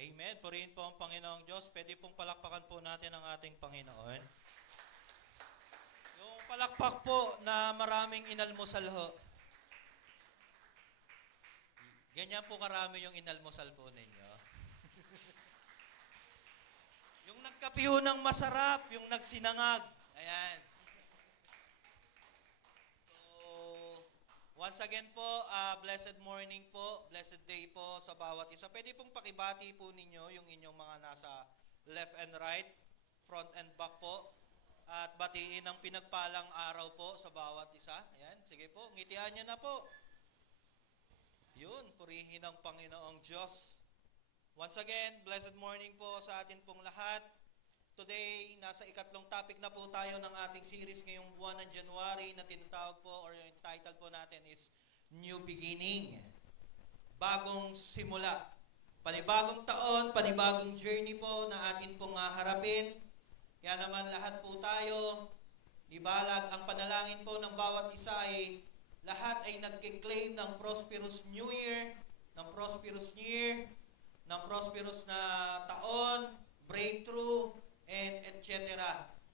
Amen. Purihin po ang Panginoong Diyos. Pwede pong palakpakan po natin ang ating Panginoon. Yung palakpak po na maraming inalmusal ho. Ganyan po karami yung inalmusal po ninyo. Yung nagkapiho ng masarap, yung nagsinangag. Ayan. Once again po, blessed morning po, blessed day po sa bawat isa. Pwede pong pakibati po ninyo yung inyong mga nasa left and right, front and back po. At batiin ang pinagpalang araw po sa bawat isa. Ayan, sige po, ngitian nyo na po. Yun, purihin ang Panginoong Diyos. Once again, blessed morning po sa atin pong lahat. Today, nasa ikatlong topic na po tayo ng ating series ngayong buwan ng January na tinatawag po or yung title po natin is New Beginning. Bagong simula. Panibagong taon, panibagong journey po na atin pong harapin. Kaya naman lahat po tayo, ibalag ang panalangin po ng bawat isa ay lahat ay nagkiklaim ng prosperous New Year, ng prosperous year, ng prosperous na taon, breakthrough, and etc.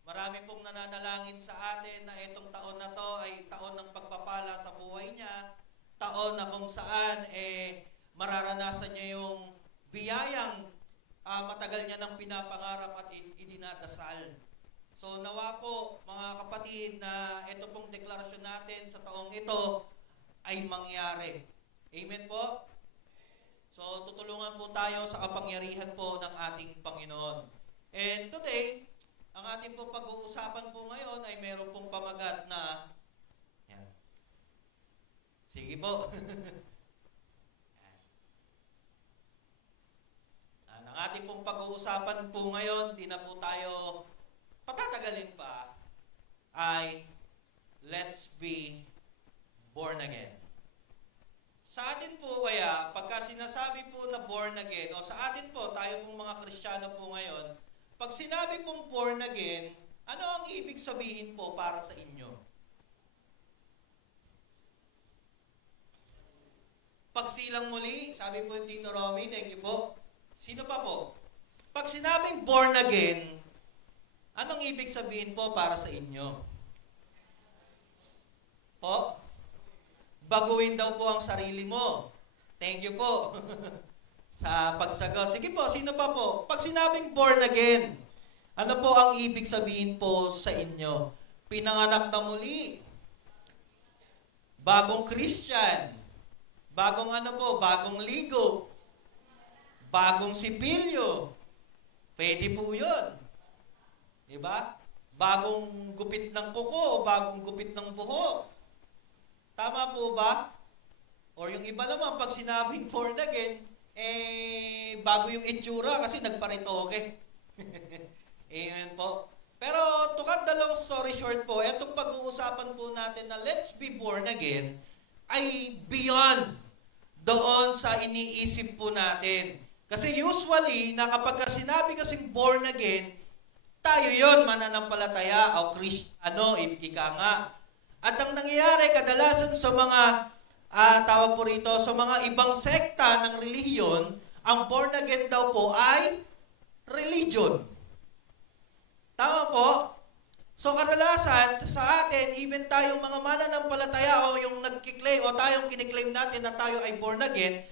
Marami pong nananalangin sa atin na itong taon na to ay taon ng pagpapala sa buhay niya, taon na kung saan mararanasan niya yung biyayang matagal niya nang pinapangarap at idinadasal. So nawa po mga kapatid na ito pong deklarasyon natin sa taong ito ay mangyari. Amen po? So tutulungan po tayo sa kapangyarihan po ng ating Panginoon. And today, ang ating pong pag-uusapan po ngayon ay meron pong pamagat na, yan. Sige po. Ang ating pong pag-uusapan po ngayon, di na po tayo patatagalin pa, ay let's be born again. Sa atin po kaya, pagka sinasabi po na born again, o sa atin po, tayo pong mga Kristiyano po ngayon, pag sinabi pong born again, ano ang ibig sabihin po para sa inyo? Pagsilang muli, sabi po ni Tito Romy, thank you po. Sino pa po? Pag sinabing born again, anong ibig sabihin po para sa inyo? Po? Baguhin daw po ang sarili mo. Thank you po. Sa pagsagot. Sige po, sino pa po? Pag sinabing born again, ano po ang ibig sabihin po sa inyo? Pinanganak na muli. Bagong Christian. Bagong ano po? Bagong ligo. Bagong sipilyo. Pwede po yun. Diba? Bagong gupit ng kuko o bagong gupit ng buhok. Tama po ba? Or yung iba naman, pag sinabing born again, bago yung itsura kasi nagparitoke. Amen po. Pero to cut the long story short po, etong pag-uusapan po natin na let's be born again ay beyond doon sa iniisip po natin. Kasi usually, na kapag sinabi kasing born again, tayo yon mananampalataya o Kristiyano, ika nga. At ang nangyayari kadalasan sa mga tawag po rito, sa mga ibang sekta ng relihiyon, ang born again daw po ay religion. Tama po? So kadalasan sa atin, even tayong mga mananampalataya o yung nagkiklaim o tayong kiniklaim natin na tayo ay born again,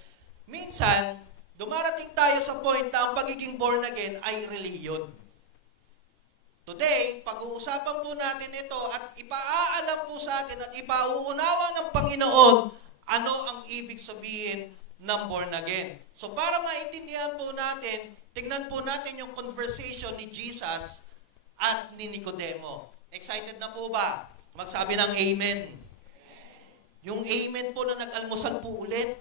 minsan, dumarating tayo sa point na ang pagiging born again ay relihiyon. Today, pag-uusapan po natin ito at ipaaalam po sa atin at ipauunawa ng Panginoon ano ang ibig sabihin ng born again. So para maintindihan po natin, tignan po natin yung conversation ni Jesus at ni Nicodemo. Excited na po ba? Magsabi ng amen. Yung amen po na nag-almusal po ulit.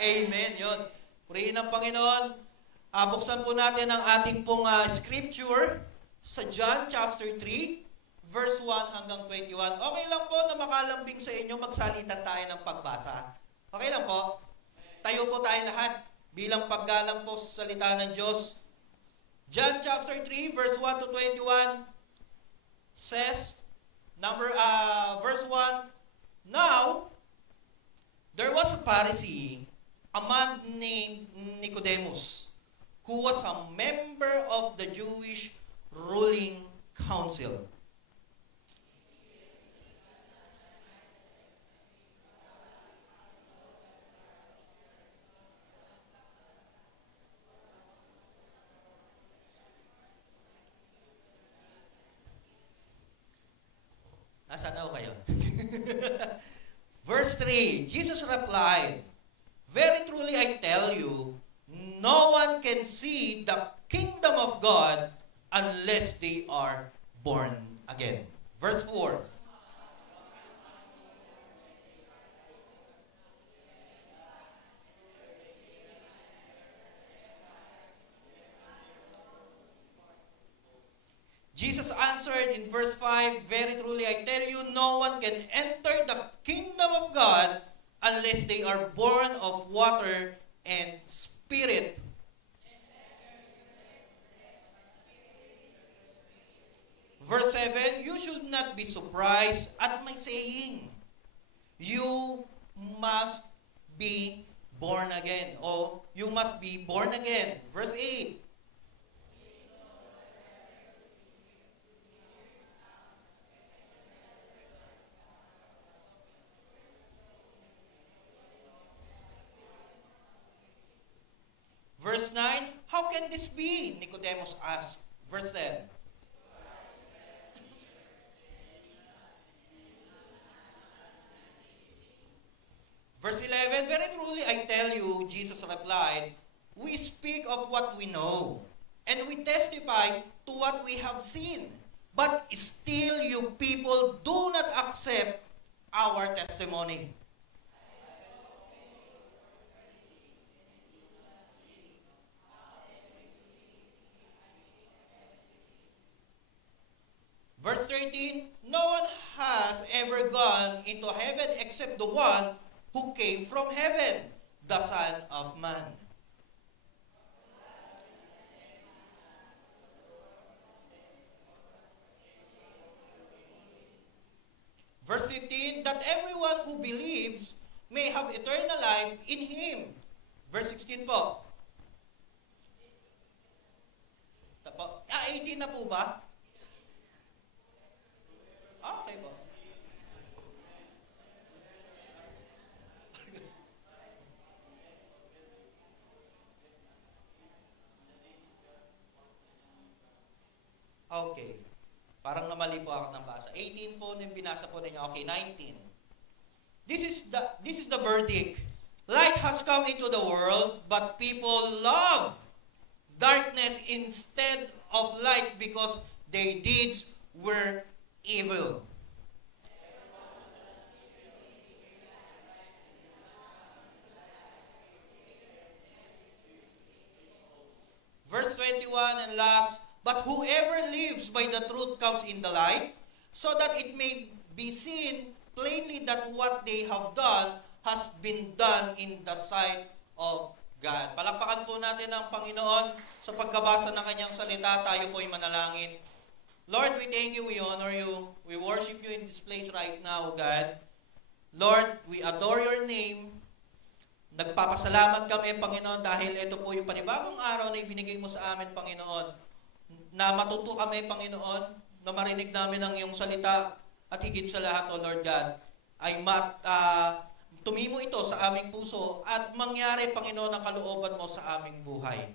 Amen, yun. Purihin ng Panginoon. Buksan po natin ang ating pong scripture sa John chapter 3, verse 1 hanggang 21. Okay lang po na makalambing sa inyo, magsalitan tayo ng pagbasa. Okay lang po? Tayo po tayong lahat bilang paggalang po sa salita ng Diyos. John chapter 3, verse 1 to 21 says, verse 1, Now, there was a Pharisee, a man named Nicodemus, who was a member of the Jewish ruling council. Nasaan na kayo? Verse 3, Jesus replied, "Very truly I tell you, no one can see the kingdom of God unless they are born again." Verse 4, Jesus answered in verse 5, "Very truly I tell you, no one can enter the kingdom of God unless they are born of water and spirit." Verse 7, "You should not be surprised at my saying, you must be born again." O, you must be born again. Verse 8, Verse 9, "How can this be?" Nicodemus asked. Verse 10. Verse 11, "Very truly I tell you," Jesus replied, "we speak of what we know, and we testify to what we have seen. But still you people do not accept our testimony." Verse 13, "No one has ever gone into heaven except the one who came from heaven, the Son of Man." Verse 15, "That everyone who believes may have eternal life in Him." Verse 16 po. 18 na po ba? Okay po. Okay. Parang namali po ako ng basa. 18 po yung binasa po ninyo. Okay, 19. This is the verdict. Light has come into the world, but people love darkness instead of light because their deeds were evil. Verse 21 and last, "But whoever lives by the truth comes in the light, so that it may be seen plainly that what they have done has been done in the sight of God." Palakpakan po natin ang Panginoon sa pagkabasa ng kanyang salita. Tayo po ay manalangin. Lord, we thank you, we honor you, we worship you in this place right now, God. Lord, we adore your name. Nagpapasalamat kami, Panginoon, dahil ito po yung panibagong araw na ibinigay mo sa amin, Panginoon. Na matuto kami, Panginoon, na marinig namin ang iyong salita at higit sa lahat, O Lord God, ay tumimo ito sa aming puso at mangyari, Panginoon, ang kalooban mo sa aming buhay.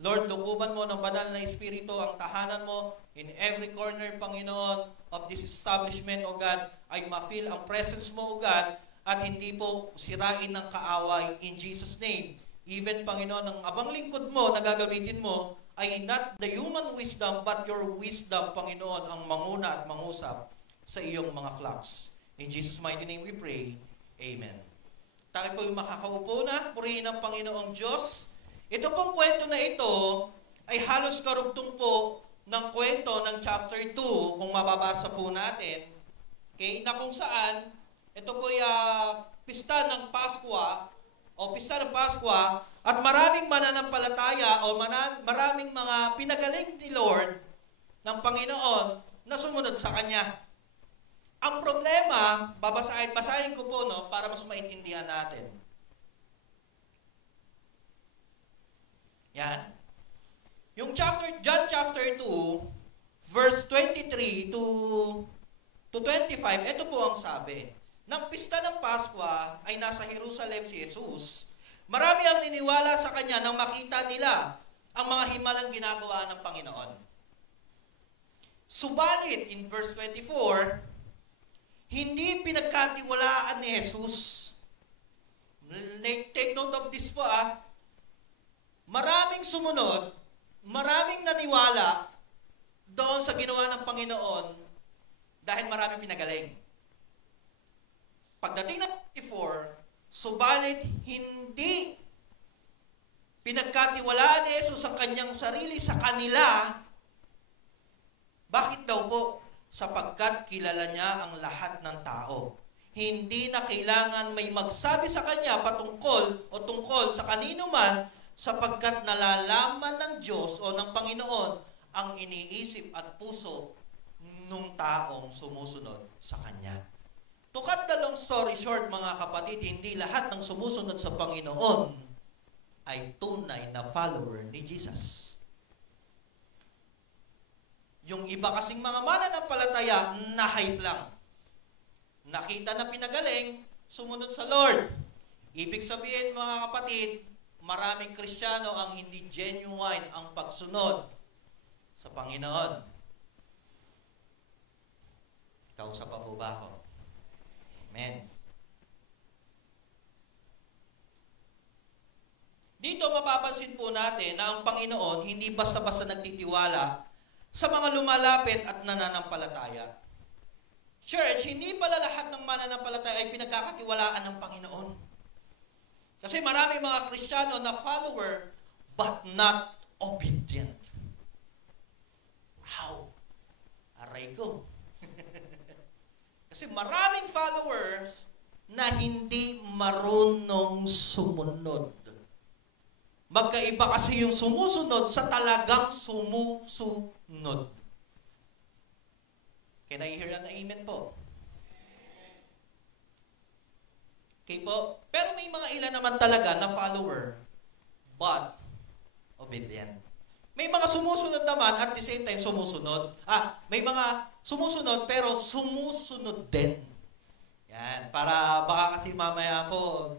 Lord, lukuban mo ng banal na Espiritu ang tahanan mo in every corner, Panginoon, of this establishment, O God, ay ma-feel ang presence mo, O God, at hindi po sirain ng kaaway in Jesus' name. Even, Panginoon, ang abang lingkod mo na gagamitin mo ay not the human wisdom, but your wisdom, Panginoon, ang manguna at mangusap sa iyong mga flocks. In Jesus' mighty name we pray. Amen. Tayo po yung makakaupo na, purihin ang Panginoong Diyos. Ito pong kwento na ito ay halos karugtong po ng kwento ng chapter 2, kung mababasa po natin. Okay? Na kung saan, ito po ay pista ng Paskwa, at maraming mananampalataya o maraming mga pinagaling ni Lord ng Panginoon na sumunod sa Kanya. Ang problema, basahin ko po para mas maintindihan natin. Yan. Yung John chapter 2, verse 23 to 25, ito po ang sabi. Nang pista ng Pasko ay nasa Jerusalem si Jesus. Marami ang niniwala sa kanya nang makita nila ang mga himalang ginagawa ng Panginoon. Subalit, in verse 24, hindi pinagkatiwalaan ni Jesus. Take note of this po Maraming sumunod, maraming naniwala doon sa ginawa ng Panginoon dahil maraming pinagaling. Pagdating ng 24, subalit hindi pinagkatiwalaan ni Jesus ang kanyang sarili sa kanila. Bakit daw po? Sapagkat kilala niya ang lahat ng tao. Hindi na kailangan may magsabi sa kanya patungkol o tungkol sa kanino man, sapagkat nalalaman ng Diyos o ng Panginoon ang iniisip at puso ng taong sumusunod sa Kanya. To cut the long story short, mga kapatid, hindi lahat ng sumusunod sa Panginoon ay tunay na follower ni Jesus. Yung iba kasing mga mananampalataya, na-hype lang. Nakita na pinagaling, sumunod sa Lord. Ibig sabihin, mga kapatid, maraming Kristiyano ang hindi genuine ang pagsunod sa Panginoon. Kausap pa po ba ako? Amen. Dito mapapansin po natin na ang Panginoon hindi basta-basta nagtitiwala sa mga lumalapit at nananampalataya. Church, hindi pala lahat ng mananampalataya ay pinagkakatiwalaan ng Panginoon. Kasi marami mga Kristiyano na follower but not obedient. How? Aray ko. Kasi maraming followers na hindi marunong sumunod. Magkaiba kasi yung sumusunod sa talagang sumusunod. Can I hear an amen po? Okay po? Pero may mga ilan naman talaga na follower, but obedient. May mga sumusunod naman at the same time sumusunod. May mga sumusunod pero sumusunod din. Yan. Para baka kasi mamaya po,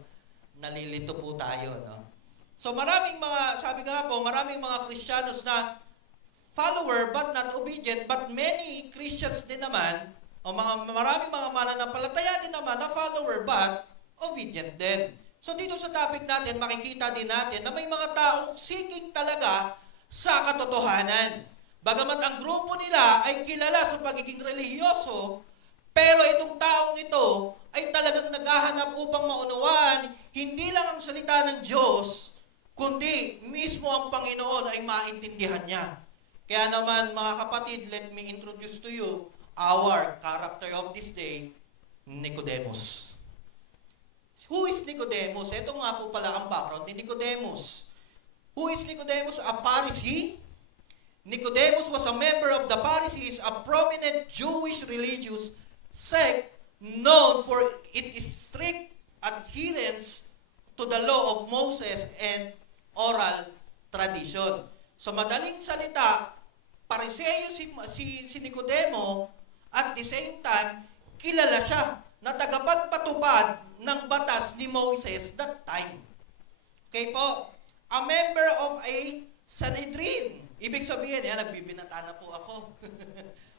nalilito po tayo. No? So maraming mga, sabi nga po, maraming mga Kristiyanos na follower but not obedient, but many Christians din naman, o maraming mga mananampalataya din naman na follower but obedient din. So dito sa topic natin, makikita din natin na may mga taong seeking talaga sa katotohanan. Bagamat ang grupo nila ay kilala sa pagiging relihiyoso, pero itong taong ito ay talagang naghahanap upang maunawaan hindi lang ang salita ng Diyos, kundi mismo ang Panginoon ay maintindihan niya. Kaya naman mga kapatid, let me introduce to you our character of this day, Nicodemus. Who is Nicodemus? Ito nga po pala ang background ni Nicodemus. Who is Nicodemus? A Pharisee. Nicodemus was a member of the Pharisees, a prominent Jewish religious sect known for its strict adherence to the law of Moses and oral tradition. So madaling salita, Pariseo si Nicodemo, at the same time, kilala siya na tagapagpatupad ng batas ni Moses that time. Okay po? A member of a Sanhedrin. Ibig sabihin, nagbibinata na po ako.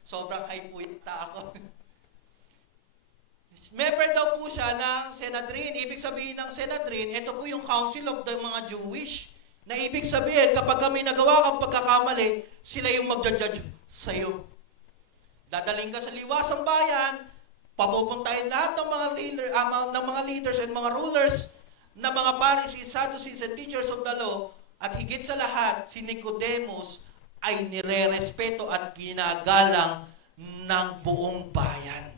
Sobrang high po yata ako. Member daw po siya ng Sanhedrin. Ibig sabihin ng Sanhedrin, ito po yung council of the mga Jewish. Na ibig sabihin, kapag kami nagawa kang pagkakamali, sila yung magja-judge sa'yo. Dadaling ka sa liwasang bayan, papupuntahin lahat ng mga leaders and mga rulers na mga Pharisees, Sadducees, and teachers of the law, at higit sa lahat, si Nicodemus ay nire-respeto at ginagalang ng buong bayan.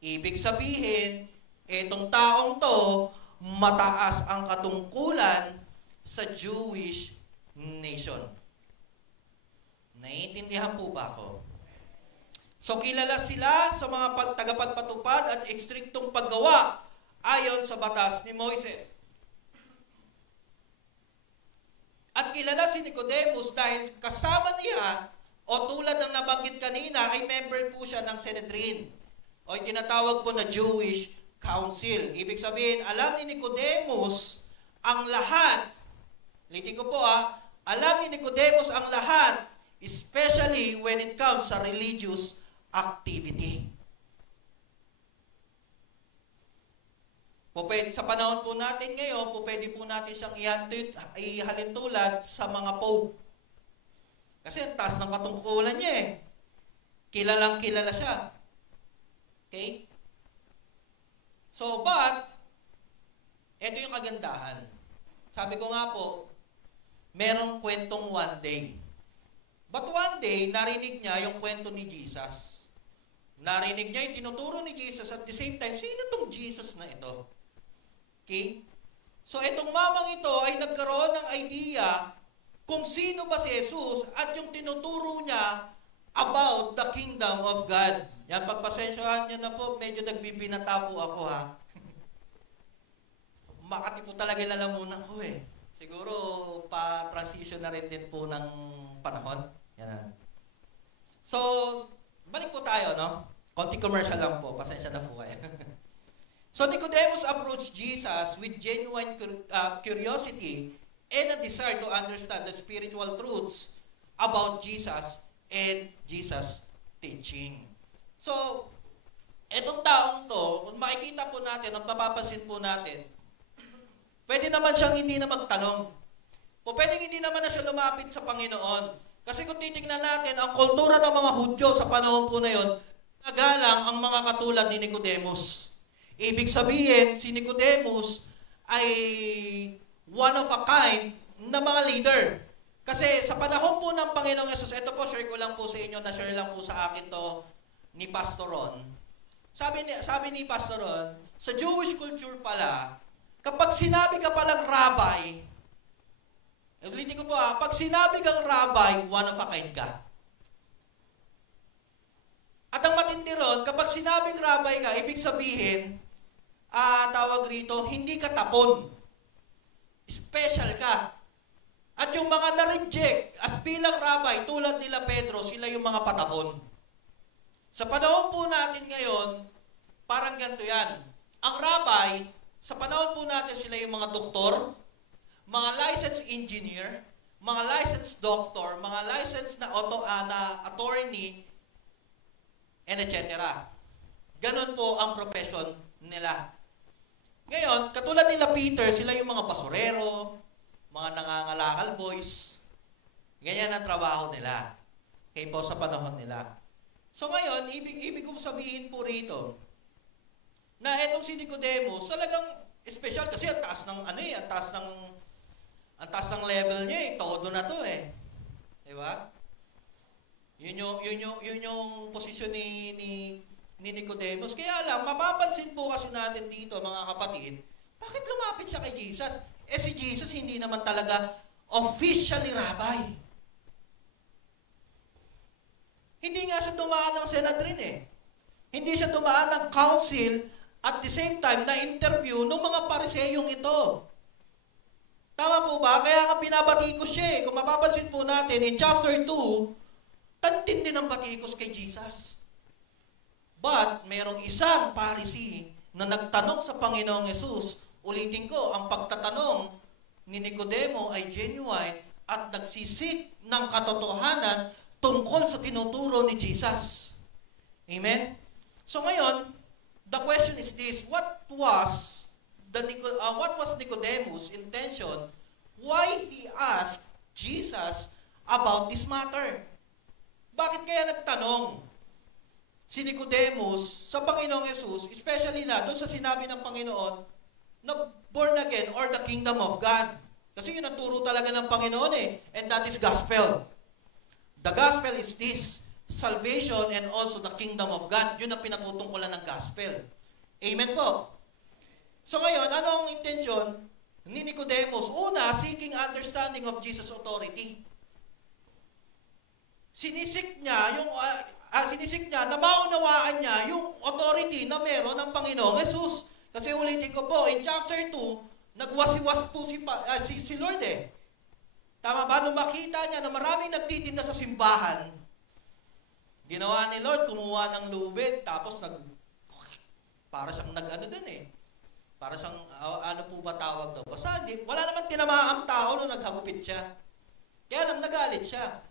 Ibig sabihin, itong taong to, mataas ang katungkulan sa Jewish nation. Naiintindihan po ba ako? So kilala sila sa mga tagapagpatupad at ekstriktong paggawa ayon sa batas ni Moises. At kilala si Nicodemus dahil kasama niya, o tulad ng nabanggit kanina, ay member po siya ng Sanhedrin, o tinatawag po na Jewish Council. Ibig sabihin, alam ni Nicodemus ang lahat, ulitin ko po alam ni Nicodemus ang lahat, especially when it comes sa religious activity. Pwede, sa panahon po natin ngayon, pwede po natin siyang ihalin tulad sa mga pope. Kasi ang taas ng katungkulan niya eh. Kilalang kilala siya. Okay? So, but, ito yung kagandahan. Sabi ko nga po, merong kwentong one day. But one day, narinig niya yung kwento ni Jesus. Narinig niya yung tinuturo ni Jesus at the same time, sino tong Jesus na ito? Okay? So, itong mamang ito ay nagkaroon ng idea kung sino ba si Jesus at yung tinuturo niya about the kingdom of God. Yan, pagpasensyahan niyo na po, medyo nagbibinata po ako Makati po talaga lalamunan ko eh. Siguro, pa-transition na rin din po ng panahon. Yan. So, balik po tayo, no? Konti commercial lang po, pasensya na po kayo. So Nicodemus approached Jesus with genuine curiosity and a desire to understand the spiritual truths about Jesus and Jesus' teaching. So, etong taong to, kung makikita po natin, at mapapansin po natin, pwede naman siyang hindi na magtanong. O pwedeng hindi naman na siya lumapit sa Panginoon. Kasi kung titignan natin, ang kultura ng mga Hudyo sa panahon po na yon, nagalang ang mga katulad ni Nicodemus. Ibig sabihin, si Nicodemus ay one of a kind na mga leader. Kasi sa panahon po ng Panginoong Yesus, ito po, share ko lang po sa inyo, na-share lang po sa akin to ni Pastor Ron. Sabi ni Pastor Ron, sa Jewish culture pala, kapag sinabi ka palang rabbi, ulitin ko po pag sinabi kang rabbi, one of a kind ka. At ang matindi ron, kapag sinabing rabbi ka, ibig sabihin, tawag rito, hindi ka tapon. Special ka. At yung mga na-reject as bilang rabbi, tulad nila Pedro, sila yung mga patapon. Sa panahon po natin ngayon, parang ganito yan. Ang rabbi, sa panahon po natin, sila yung mga doktor, mga licensed engineer, mga licensed doctor, mga licensed na attorney, and etc. Ganon po ang profession nila. Ngayon, katulad nila Peter, sila yung mga basurero, mga nangangalakal boys. Ganyan ang trabaho nila. Kaya po sa panahon nila. So ngayon, ibig kong sabihin po rito, na etong si Nicodemus, talagang special kasi ang taas ng ang taas ng level niya todo na to Di ba? Yun yung posisyon ni Nicodemus. Kaya lang, mapapansin po kasi natin dito, mga kapatid, bakit lumapit siya kay Jesus? Si Jesus hindi naman talaga officially rabbi. Hindi nga siya dumaan ng Sanhedrin Hindi siya dumaan ng council at the same time na interview ng mga pariseyong ito. Tama po ba? Kaya nga binabatikos siya Kung mapapansin po natin, in chapter 2, tantin din ang batikos kay Jesus. But, merong isang Pharisee na nagtanong sa Panginoong Yesus. Ulitin ko, ang pagtatanong ni Nicodemo ay genuine at nagsisik ng katotohanan tungkol sa tinuturo ni Jesus. Amen? So ngayon, the question is this, what was Nicodemus' intention? Why he asked Jesus about this matter? Bakit kaya nagtanong si Nicodemus sa Panginoong Yesus, especially na doon sa sinabi ng Panginoon na born again or the kingdom of God? Kasi yun ang turo talaga ng Panginoon and that is gospel. The gospel is this, salvation and also the kingdom of God. Yun ang pinatutungkulan ng gospel. Amen po. So ngayon, ano ang intensyon ni Nicodemus? Una, seeking understanding of Jesus' authority. Sinisik niya na maunawaan niya yung authority na meron ng Panginoong Yesus. Kasi ulitin ko po, in chapter 2, nagwasiwas po si Lord Tama ba? Nung makita niya na maraming nagtitinda sa simbahan, ginawa ni Lord, kumuha ng lubid, tapos para siyang nag-ano din eh. Para siyang, ano po ba tawag daw? Basta, wala naman tinamaang tao nung naghagupit siya. Kaya lang nagalit siya.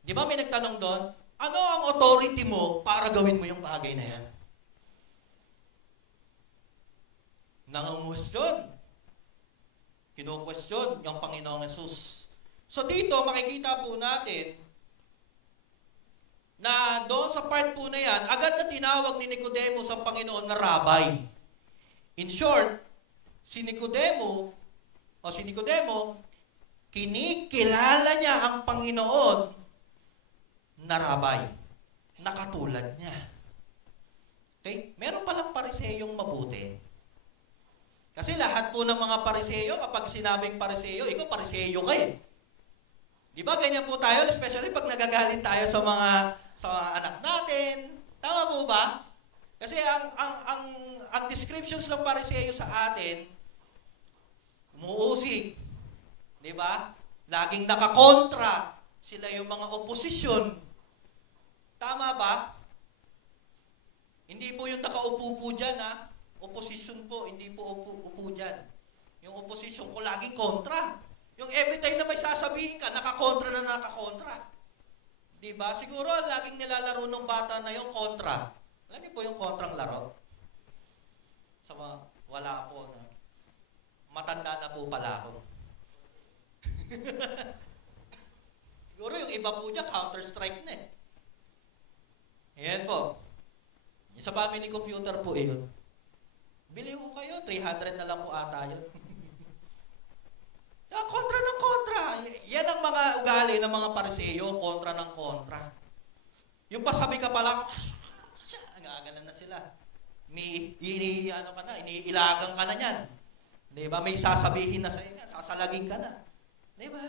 Di ba may nagtanong doon, ano ang authority mo para gawin mo yung bagay na yan? Nangungwestiyon. Kino-question yung Panginoong Hesus. So dito, makikita po natin na doon sa part po na yan, agad na tinawag ni Nicodemo sa Panginoon na rabbi. In short, si Nicodemo, kinikilala niya ang Panginoon na rabbi, na katulad niya. Okay? Meron palang pariseyong mabuti. Kasi lahat po ng mga pariseyo, kapag sinabing pariseyo, ikaw pariseyo ka eh. Di ba ganyan po tayo, especially pag nagagalit tayo sa mga anak natin. Tama po ba? Kasi ang descriptions ng pariseyo sa atin, umuusig. Di ba? Laging nakakontra. Sila yung mga oposisyon. Tama ba? Hindi po yung nakaupo po dyan, ha? Opposition po, hindi po upo dyan. Yung opposition ko laging kontra. Yung every time na may sasabihin ka, nakakontra na nakakontra. Diba? Siguro laging nilalaro ng bata na yung kontra. Alam niyo po yung kontrang laro? Sa mga, wala po. No? Matanda na po pala ako. Siguro yung iba po dyan, Counter-Strike na eh. Ayan po. Sa family computer po yun. Bili mo kayo, 300 na lang po ata yun. Kontra ng kontra. Yan ang mga ugali ng mga pariseyo, kontra ng kontra. Yung pasabi ka pala, nagagalan na sila. Iniilagang ka na yan. Diba? May sasabihin na sa'yo, sasalagin ka na. Diba?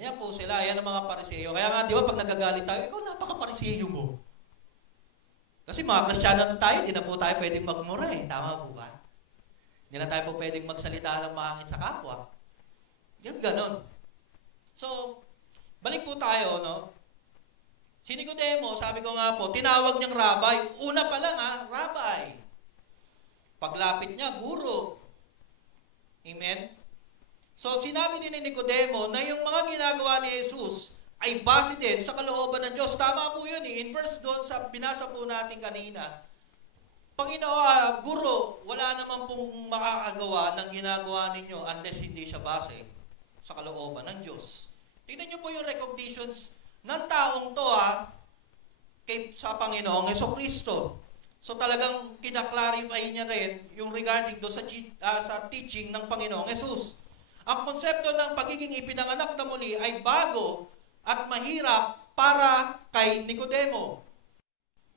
Yan po sila, yan ang mga pariseyo. Kaya nga, di ba, pag nagagalit tayo, ikaw napaka-pariseyo mo. Kasi mga Kristiyano na tayo, di na po tayo pwedeng magmura eh. Tama po ba? Di na tayo po pwedeng magsalita ng mahangin sa kapwa. Yan, ganon. So, balik po tayo, no? Si Nicodemo, sabi ko nga po, tinawag niyang rabbi. Una pa lang rabbi. Paglapit niya, guro. Amen? So, sinabi din ni Nicodemo na yung mga ginagawa ni Jesus ay base din sa kalooban ng Diyos. Tama po yun eh. In verse doon sa binasa po natin kanina, Panginoon, Guro, wala naman pong makakagawa ng ginagawa ninyo unless hindi siya base sa kalooban ng Diyos. Tingnan niyo po yung recognitions ng taong to sa Panginoong Hesukristo. So talagang kinaklarify niya rin yung regarding do sa teaching ng Panginoong Jesus. Ang konsepto ng pagiging ipinanganak na muli ay bago at mahirap para kay Nicodemo,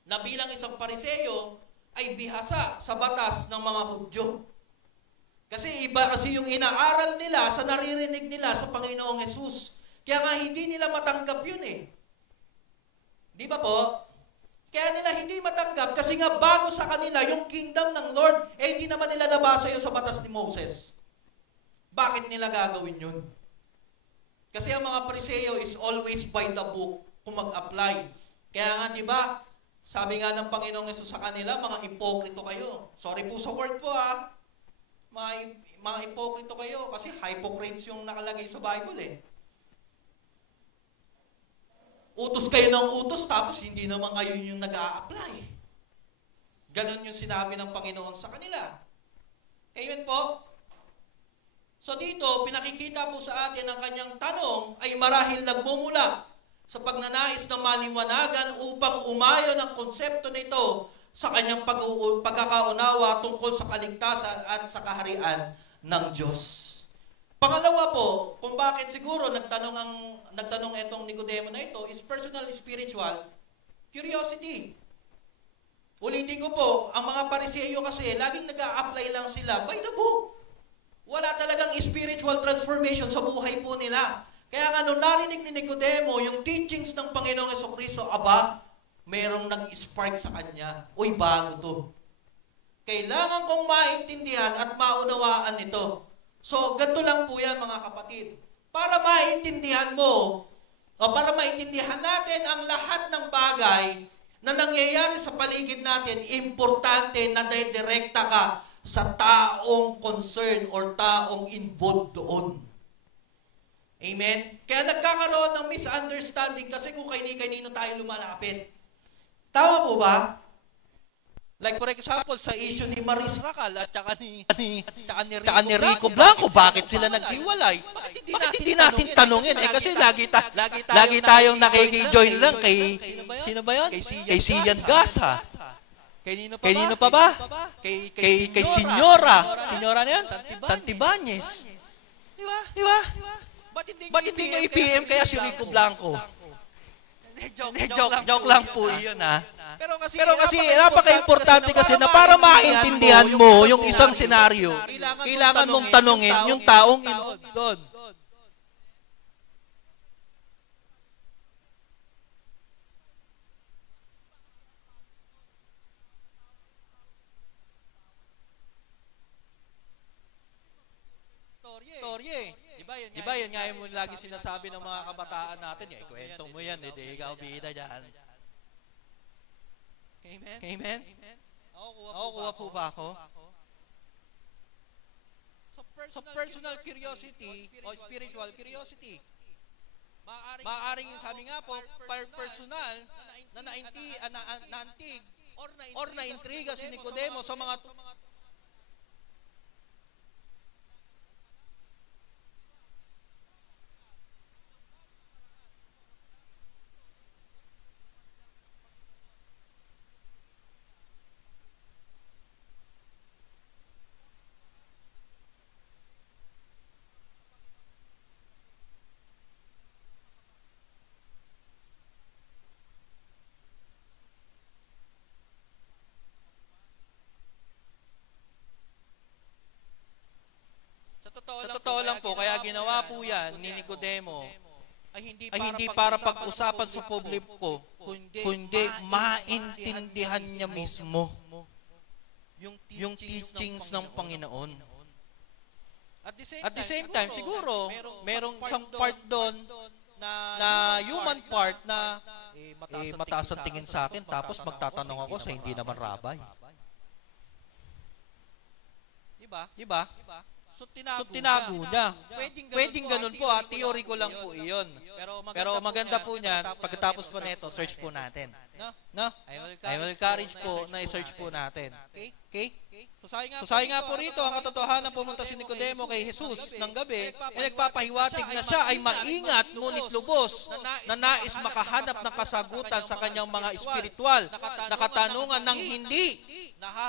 na bilang isang pariseyo ay bihasa sa batas ng mga Hudyo. Kasi iba kasi yung inaaral nila sa naririnig nila sa Panginoong Hesus. Kaya nga hindi nila matanggap yun eh. Di ba po? Kaya nila hindi matanggap kasi nga bago sa kanila yung kingdom ng Lord, hindi naman nila nabasa yun sa batas ni Moses. Bakit nila gagawin yun? Kasi ang mga pariseyo is always by the book kung mag-apply. Kaya nga, di ba, sabi nga ng Panginoong Hesus sa kanila, mga hipokrito kayo. Sorry po sa word po mga hipokrito kayo kasi hypocrites yung nakalagay sa Bible eh. Utos kayo ng utos tapos hindi naman kayo yung nag-a-apply. Ganon yung sinabi ng Panginoon sa kanila. Amen po? So dito, pinakikita po sa atin ang kanyang tanong ay marahil nagmumula sa pagnanais na maliwanagan upang umayon ang konsepto nito sa kanyang pagkakaunawa tungkol sa kaligtasan at sa kaharian ng Diyos. Pangalawa po, kung bakit siguro nagtanong itong Nicodemo na ito is personal spiritual curiosity. Ulitin ko po, ang mga pariseyo kasi laging nag-a-apply lang sila by the book. Wala talagang spiritual transformation sa buhay po nila. Kaya nga nung narinig ni Nicodemo yung teachings ng Panginoong Hesukristo, merong nag-spark sa kanya. Uy, bago to. Kailangan kong maintindihan at maunawaan ito. So, ganito lang po yan mga kapatid. Para maintindihan mo, o para maintindihan natin ang lahat ng bagay na nangyayari sa paligid natin, importante na direkta ka sa taong concern or taong involved doon. Amen? Kaya nagkakaroon ng misunderstanding kasi kung kanino tayo lumalapit. Tama po ba? Like for example, sa issue ni Maris Racal at saka ni Rico Blanco, bakit sila naghiwalay? Bakit hindi natin tanungin? Kasi lagi tayong nakikijoin lang kay, sino ba yun? Kay Sian Gasa. Kanino pa ba? Kay Senyora. Senyora na yun? Santibanez. Di ba? Ba't hindi nyo i-PM kaya si Rico Blanco? Joke lang po yun, ha? Pero kasi napaka-importante kasi na para maintindihan mo yung isang senaryo, kailangan mong tanungin yung taong involved doon. Storye. Diba yun nga yung lagi sinasabi ng mga kabataan natin, kwento mo yan, hindi ikaw bida dyan. Amen? Ako, kuha po ba ako? So personal curiosity o spiritual curiosity. Maaaring yung sabi nga po, personal na naantig or naintriga si Nicodemo sa mga Sa totoo lang po, kaya ginawa po yan ni Nicodemo ay hindi para pag-usapan sa publiko, kundi maintindihan niya mismo yung teachings ng Panginoon. At the same time, siguro, merong isang part doon na human part na mataas ang tingin sa akin tapos magtatanong ako sa hindi naman rabay. Diba? So, tinago niya. Pwedeng ganun po, theory ko lang po iyon. Pero maganda po niyan, pagkatapos po nito, search po natin. No? I will encourage po na i-search po natin. Okay? So, sabi nga po rito, ang katotohanan pumunta si Nicodemo kay Jesus ng gabi, nagpapahiwatig na siya ay maingat ngunit lubos na nais makahanap ng kasagutan sa kanyang mga espiritual na katanungan ng hindi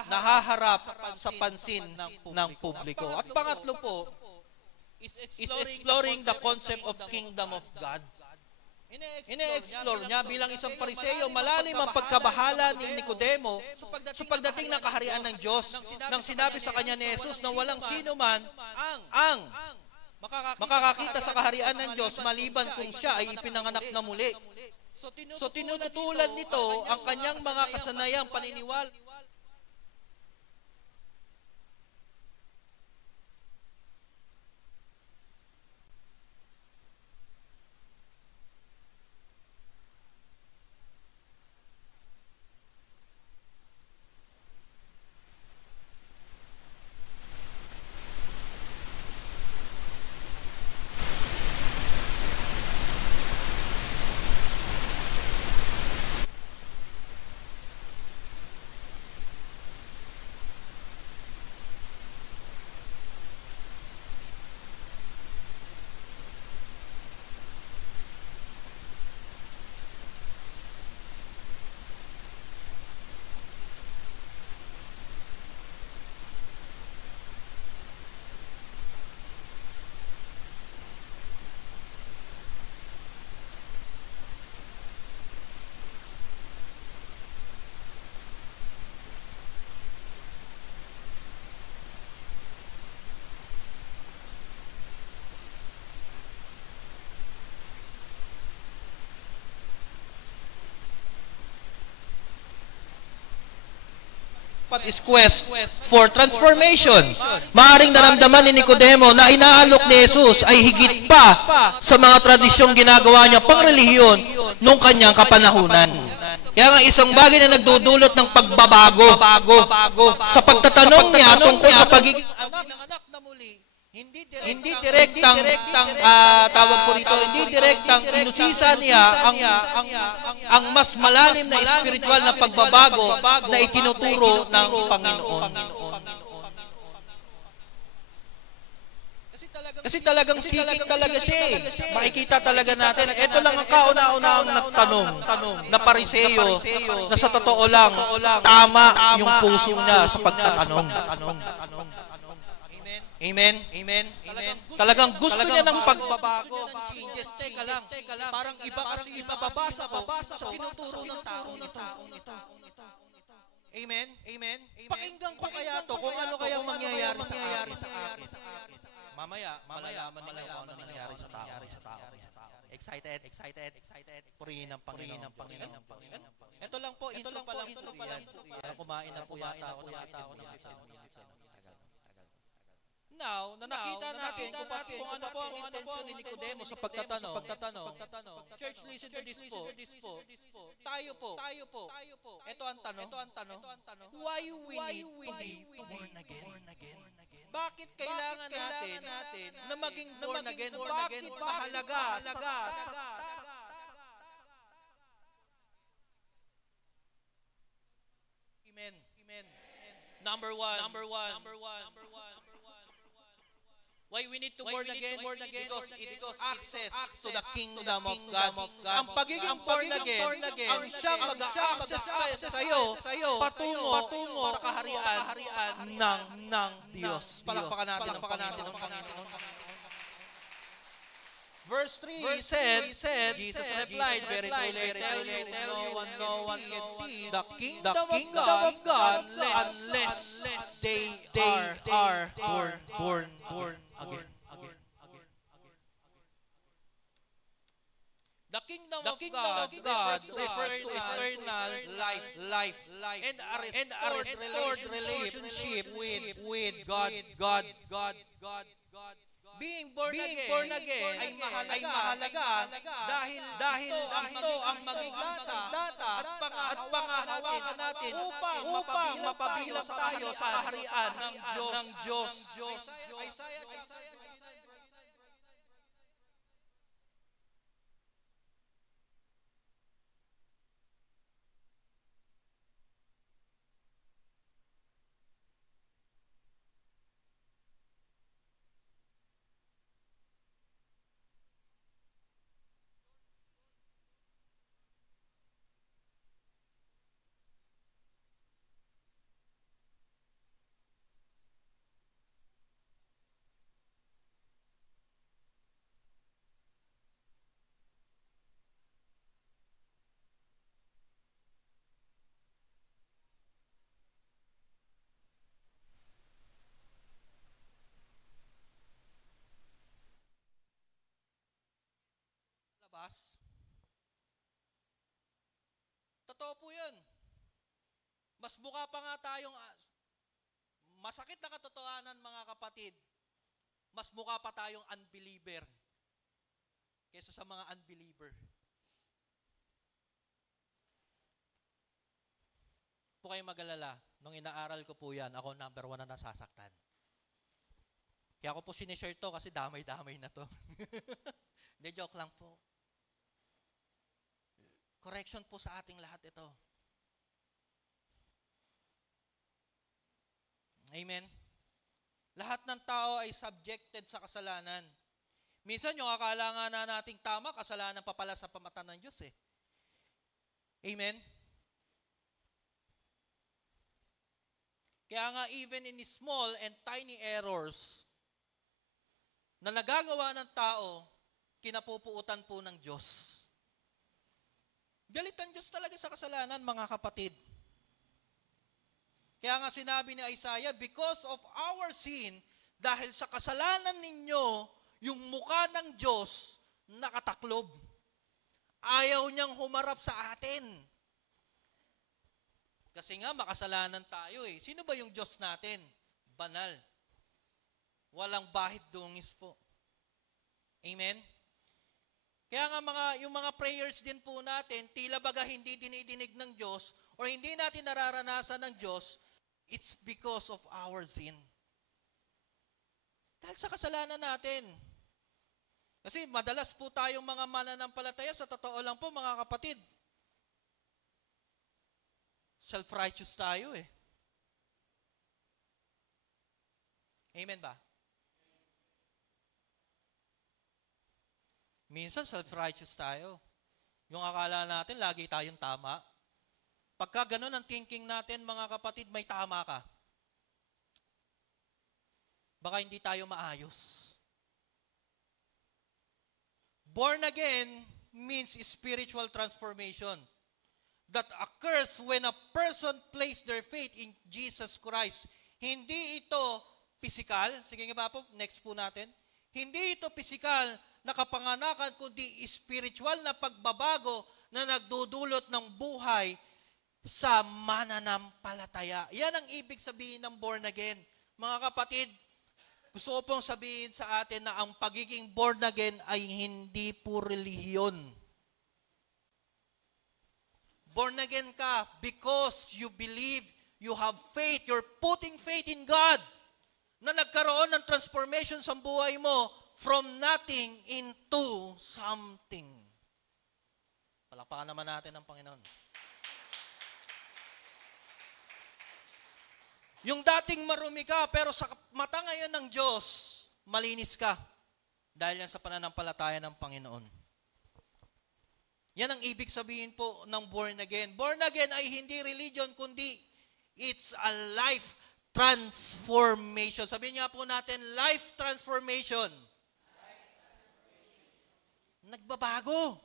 nahaharap sa pansin ng publiko. At pangatlo po, is exploring the concept of kingdom of God. Ine-explore niya bilang isang Pariseo, malalim ang pagkabahala ni Nicodemo sa pagdating ng kaharian ng Diyos nang sinabi sa kanya ni Jesus na walang sino man ang makakakita sa kaharian ng Diyos maliban kung siya ay ipinanganak na muli. So tinututulan nito ang kanyang mga kasanayang paniniwala. is quest for transformation. Maaring naramdaman ni Nicodemo na inaalok ni Jesus ay higit pa sa mga tradisyong ginagawa niya pang relihiyon nung kanyang kapanahunan. Kaya nga isang bagay na nagdudulot ng pagbabago sa pagtatanong niya tungkol sa pagiging anak na muli. Hindi direktang tawag po rito, hindi direktang inusisa niya ang mas malalim na spiritual na pagbabago na itinuturo ng Panginoon. Kasi talagang seeking talaga siya eh. Makikita talaga natin. Ito lang ang kauna-unahang nagtanong na Pariseo na sa totoo lang tama yung puso niya sa pagtatanong. Amen? Amen? Talagang gusto niya ng pagbabago. Changes. Teka lang. Parang iba kasi ibababasa ko sa tinuturo ng taong ito. Amen? Amen? Pakinggan ko kaya to kung ano kayang mangyayari sa akin. Mamaya, malalaman nila kung ano nangyayari sa tao. Excited. Purihin ang Panginoon. Ito lang po, intro pa lang po yan. Kumain na po yata ako ng 18 minutes. Now, na nakita natin kung ano po ang intensyon ni Nicodemo sa pagtatanong. Church, listen to this po. Tayo po. Ito ang tanong. Why we need to be born again? Bakit kailangan natin na maging born again? Bakit mahalaga? Amen. Number one. Why we need to born again? Because it is access to the kingdom of God. Ang pagiging born again, ang siyang mag-access sa'yo patungo sa kaharian ng Diyos. Palakpakan natin ang Panginoon. Verse 3 said, Jesus replied, very truly I tell you, no one can see the kingdom of God unless they are born again. The kingdom of God refers to eternal life and a restored relationship with God. Being born again ay mahalaga dahil ito ang magiging sandata at pangahawakan natin upang mapabilang tayo sa kaharian ng Diyos. Isaiah totoo po yun. Mas mukha pa nga tayong masakit na katotohanan mga kapatid. Mas mukha pa tayong unbeliever kaysa sa mga unbeliever. Po kayo mag-alala, nung inaaral ko po yan, ako number 1 na nasasaktan. Kaya ako po sinishare to kasi damay-damay na to. Hindi, joke lang po. Correction po sa ating lahat ito. Amen? Lahat ng tao ay subjected sa kasalanan. Minsan yung akala nga na nating tama, kasalanan pa pala sa mata ng Diyos eh. Amen? Kaya nga even in small and tiny errors na nagagawa ng tao, kinapupuutan po ng Diyos. Galit ang Diyos talaga sa kasalanan, mga kapatid. Kaya nga sinabi ni Isaiah, because of our sin, dahil sa kasalanan ninyo, yung mukha ng Diyos nakataklob. Ayaw niyang humarap sa atin. Kasi nga, makasalanan tayo eh. Sino ba yung Diyos natin? Banal. Walang bahid dungis po. Amen? Kaya nga yung mga prayers din po natin, tila baga hindi dinidinig ng Diyos or hindi natin nararanasan ng Diyos, it's because of our sin. Dahil sa kasalanan natin. Kasi madalas po tayong mga mananampalataya, sa totoo lang po mga kapatid, self-righteous tayo eh. Amen ba? Minsan self-righteous tayo. Yung akala natin, lagi tayong tama. Pagka ganun ang thinking natin, mga kapatid, may tama ka. Baka hindi tayo maayos. Born again means spiritual transformation that occurs when a person places their faith in Jesus Christ. Hindi ito physical. Sige nga ba po, next po natin. Hindi ito physical na kapanganakan, kundi spiritual na pagbabago na nagdudulot ng buhay sa mananampalataya. Yan ang ibig sabihin ng born again. Mga kapatid, gusto ko pong sabihin sa atin na ang pagiging born again ay hindi po relihiyon. Born again ka because you believe, you have faith, you're putting faith in God na nagkaroon ng transformation sa buhay mo from nothing into something. Palakpakan naman natin ang Panginoon. Yung dating marumi ka, pero sa mata ngayon ng Diyos, malinis ka. Dahil yan sa pananampalataya ng Panginoon. Yan ang ibig sabihin po ng born again. Born again ay hindi religion, kundi it's a life transformation. Sabihin nga po natin, life transformation. Nagbabago.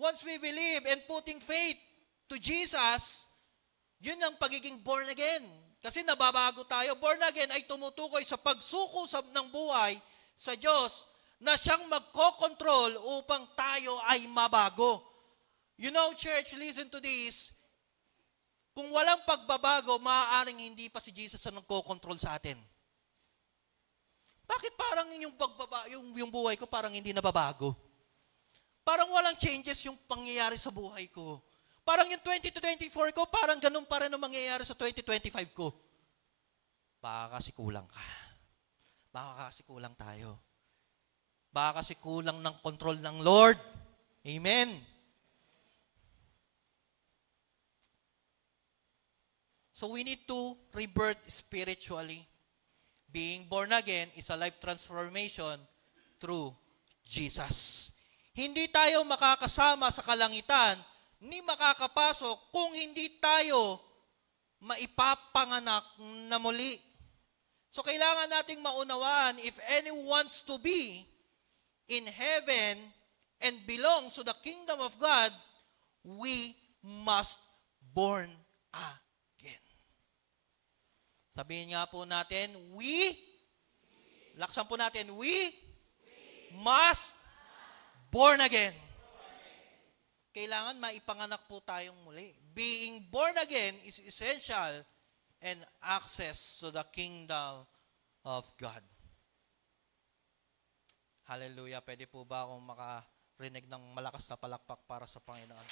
Once we believe and putting faith to Jesus, yun ang pagiging born again. Kasi nababago tayo. Born again ay tumutukoy sa pagsuko ng buhay sa Diyos na siyang magkokontrol upang tayo ay mabago. You know, church, listen to this. Kung walang pagbabago, maaaring hindi pa si Jesus ang nagkokontrol sa atin. Bakit parang yung buhay ko parang hindi nababago? Parang walang changes yung pangyayari sa buhay ko. Parang yung 2024 ko, parang ganun pa rin ang mangyayari sa 2025 ko. Baka kasi kulang ka. Baka kasi kulang tayo. Baka kasi kulang ng control ng Lord. Amen. So we need to rebirth spiritually. Being born again is a life transformation through Jesus. Hindi tayo makakasama sa kalangitan ni makakapasok kung hindi tayo maipapanganak na muli. So kailangan nating maunawaan, if anyone wants to be in heaven and belongs to the kingdom of God, we must born again. Sabihin nga po natin, laksan po natin, we must born again. Kailangan maipanganak po tayong muli. Being born again is essential and access to the kingdom of God. Hallelujah. Pwede po ba akong makarinig ng malakas na palakpak para sa Panginoon?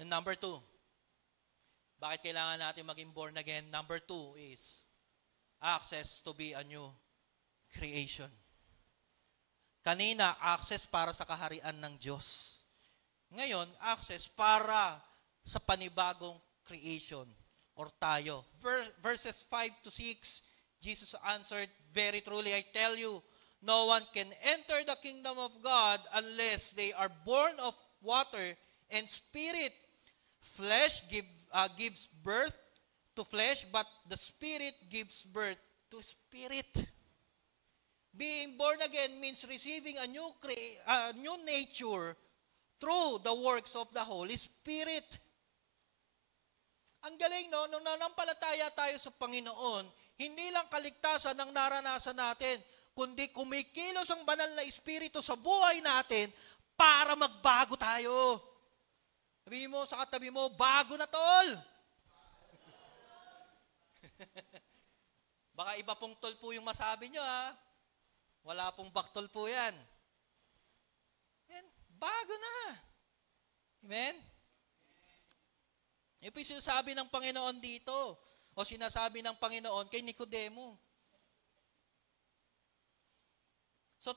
And number 2, bakit kailangan natin maging born again? Number 2 is access to be a new creation. Kanina, access para sa kaharian ng Diyos. Ngayon, access para sa panibagong creation or tayo. Verses 5 to 6, Jesus answered, "Very truly I tell you, no one can enter the kingdom of God unless they are born of water and spirit. Flesh gives birth to flesh, but the Spirit gives birth to spirit." Being born again means receiving a new nature through the works of the Holy Spirit. Ang galing, no? Nung nanampalataya tayo sa Panginoon, hindi lang kaligtasan ang naranasan natin, kundi kumikilos ang banal na Espiritu sa buhay natin para magbago tayo. Sabihin mo sa katabi mo, bago na tol! Baka iba pong tol po yung masabi nyo ha. Wala pong baktol po yan. Yan, bago na. Amen? Ito yung sinasabi ng Panginoon dito. O sinasabi ng Panginoon kay Nicodemo. So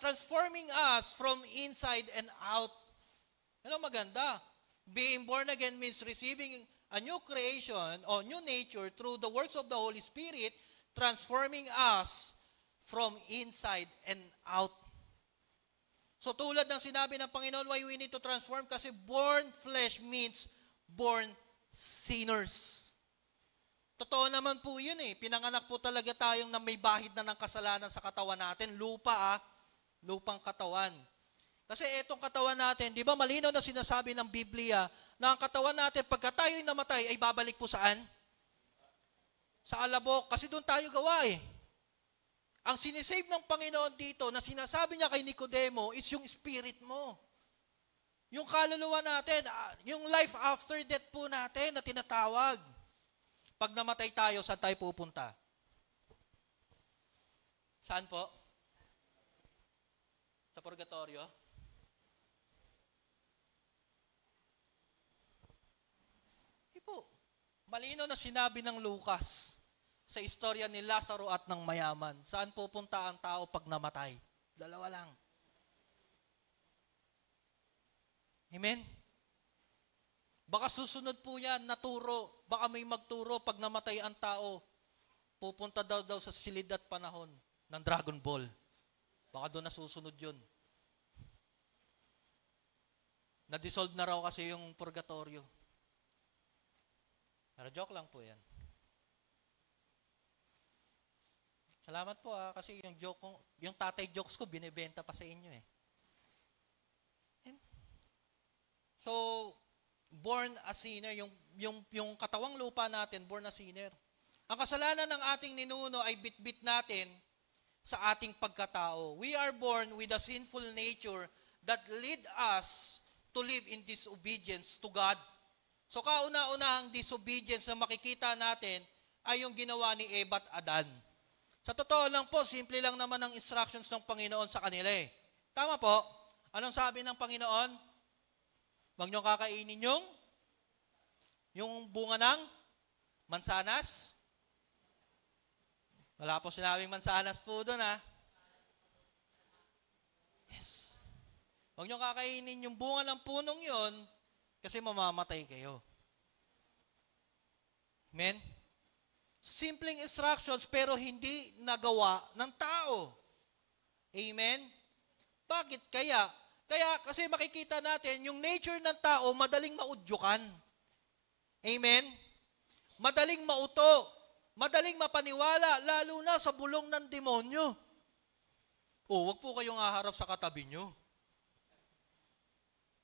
transforming us from inside and out. Ano maganda? Being born again means receiving a new creation or new nature through the works of the Holy Spirit, transforming us from inside and out. So tulad ng sinabi ng Panginoon, why we need to transform? Kasi born flesh means born sinners. Totoo naman po yun eh. Pinanganak po talaga tayong na may bahid na ng kasalanan sa katawan natin. Lupang katawan. Kasi etong katawan natin, di ba malinaw na sinasabi ng Biblia na ang katawan natin, pagka tayo'y namatay, ay babalik po saan? Sa alabok. Kasi doon tayo gawa eh. Ang sinisave ng Panginoon dito na sinasabi niya kay Nicodemo is yung spirit mo. Yung kaluluwa natin, yung life after death po natin na tinatawag. Pag namatay tayo, saan tayo pupunta? Saan po? Sa purgatorio? Po. Malino na sinabi ng Lucas sa istorya ni Lazaro at ng mayaman. Saan pupunta ang tao pag namatay? Dalawa lang. Amen? Baka susunod po yan, naturo. Baka may magturo pag namatay ang tao. Pupunta daw sa silid at panahon ng Dragon Ball. Baka doon nasusunod yun. Na-dissolve na raw kasi yung purgatorio. Pero joke lang po yan. Salamat po kasi yung tatay jokes ko, binibenta pa sa inyo eh. So, born a sinner, yung katawang lupa natin, born a sinner. Ang kasalanan ng ating ninuno ay bit-bit natin sa ating pagkatao. We are born with a sinful nature that lead us to live in disobedience to God. So kauna-unahang disobedience na makikita natin ay yung ginawa ni Eva at Adan. Sa totoo lang po, simple lang naman ang instructions ng Panginoon sa kanila eh. Tama po? Anong sabi ng Panginoon? Huwag niyong kakainin yung bunga ng mansanas. Wala po sinabing mansanas po doon ha. Yes. Huwag niyong kakainin yung bunga ng punong yon kasi mamamatay kayo. Amen? Simpleng instructions pero hindi nagawa ng tao. Amen? Bakit kaya? Kaya kasi makikita natin yung nature ng tao madaling maudyukan. Amen? Madaling mauto. Madaling mapaniwala lalo na sa bulong ng demonyo. Wag po kayong haharap sa katabi nyo.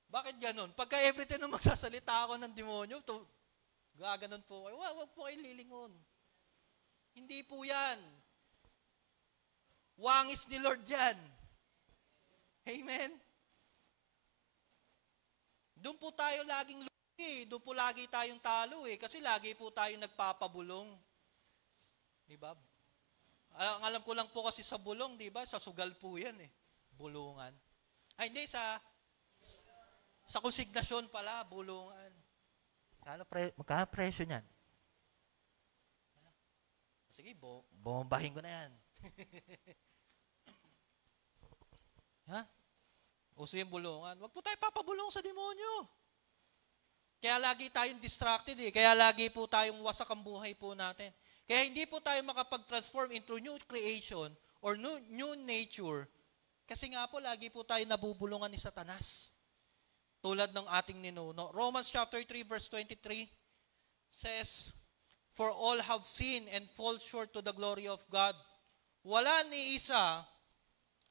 Bakit ganon? Pagka everything na magsasalita ako ng demonyo, gaganon po kayo. Wag po kayo lilingon. Hindi po yan. Wangis ni Lord yan. Amen? Doon po tayo laging lugi. Doon po lagi tayong talo eh. Kasi lagi po tayong nagpapabulong. Diba? Ang alam ko lang po kasi sa bulong, diba? Sa sugal po yan eh. Bulungan. Ay, hindi, sa konsignasyon pala, bulungan. Magkano presyo niyan? Sige, bombahin ko na yan. Ha? Uso yung bulungan. Huwag po tayo papabulong sa demonyo. Kaya lagi tayong distracted eh. Kaya lagi po tayong wasak ang buhay po natin. Kaya hindi po tayo makapag-transform into new creation or new nature. Kasi nga po, lagi po tayo nabubulungan ni Satanas. Tulad ng ating ninuno. Romans chapter 3 verse 23 says, "For all have sinned and fall short to the glory of God." Wala ni isa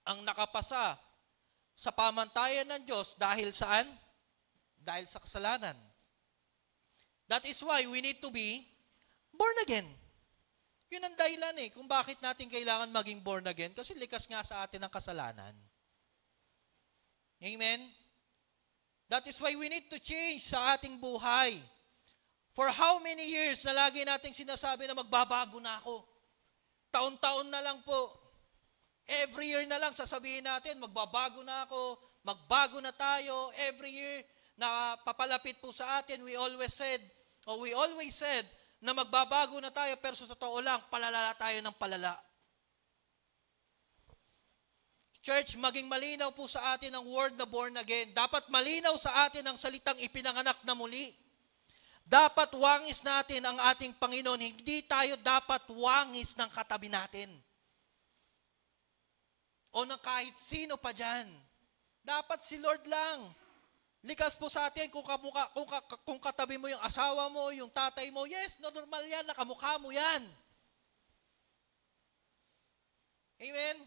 ang nakapasa sa pamantayan ng Diyos dahil saan? Dahil sa kasalanan. That is why we need to be born again. Yun ang dahilan kung bakit natin kailangan maging born again. Kasi likas nga sa atin ang kasalanan. Amen? That is why we need to change sa ating buhay. For how many years na lagi nating sinasabi na magbabago na ako? Taon-taon na lang po. Every year na lang sasabihin natin, magbabago na ako, magbago na tayo. Every year na papalapit po sa atin, we always said na magbabago na tayo, pero sa totoo lang, palala tayo ng palala. Church, maging malinaw po sa atin ang word na born again. Dapat malinaw sa atin ang salitang ipinanganak na muli. Dapat wangis natin ang ating Panginoon. Hindi tayo dapat wangis ng katabi natin. O ng kahit sino pa dyan. Dapat si Lord lang. Likas po sa atin kung katabi mo yung asawa mo, yung tatay mo, yes, normal yan, nakamukha mo yan. Amen?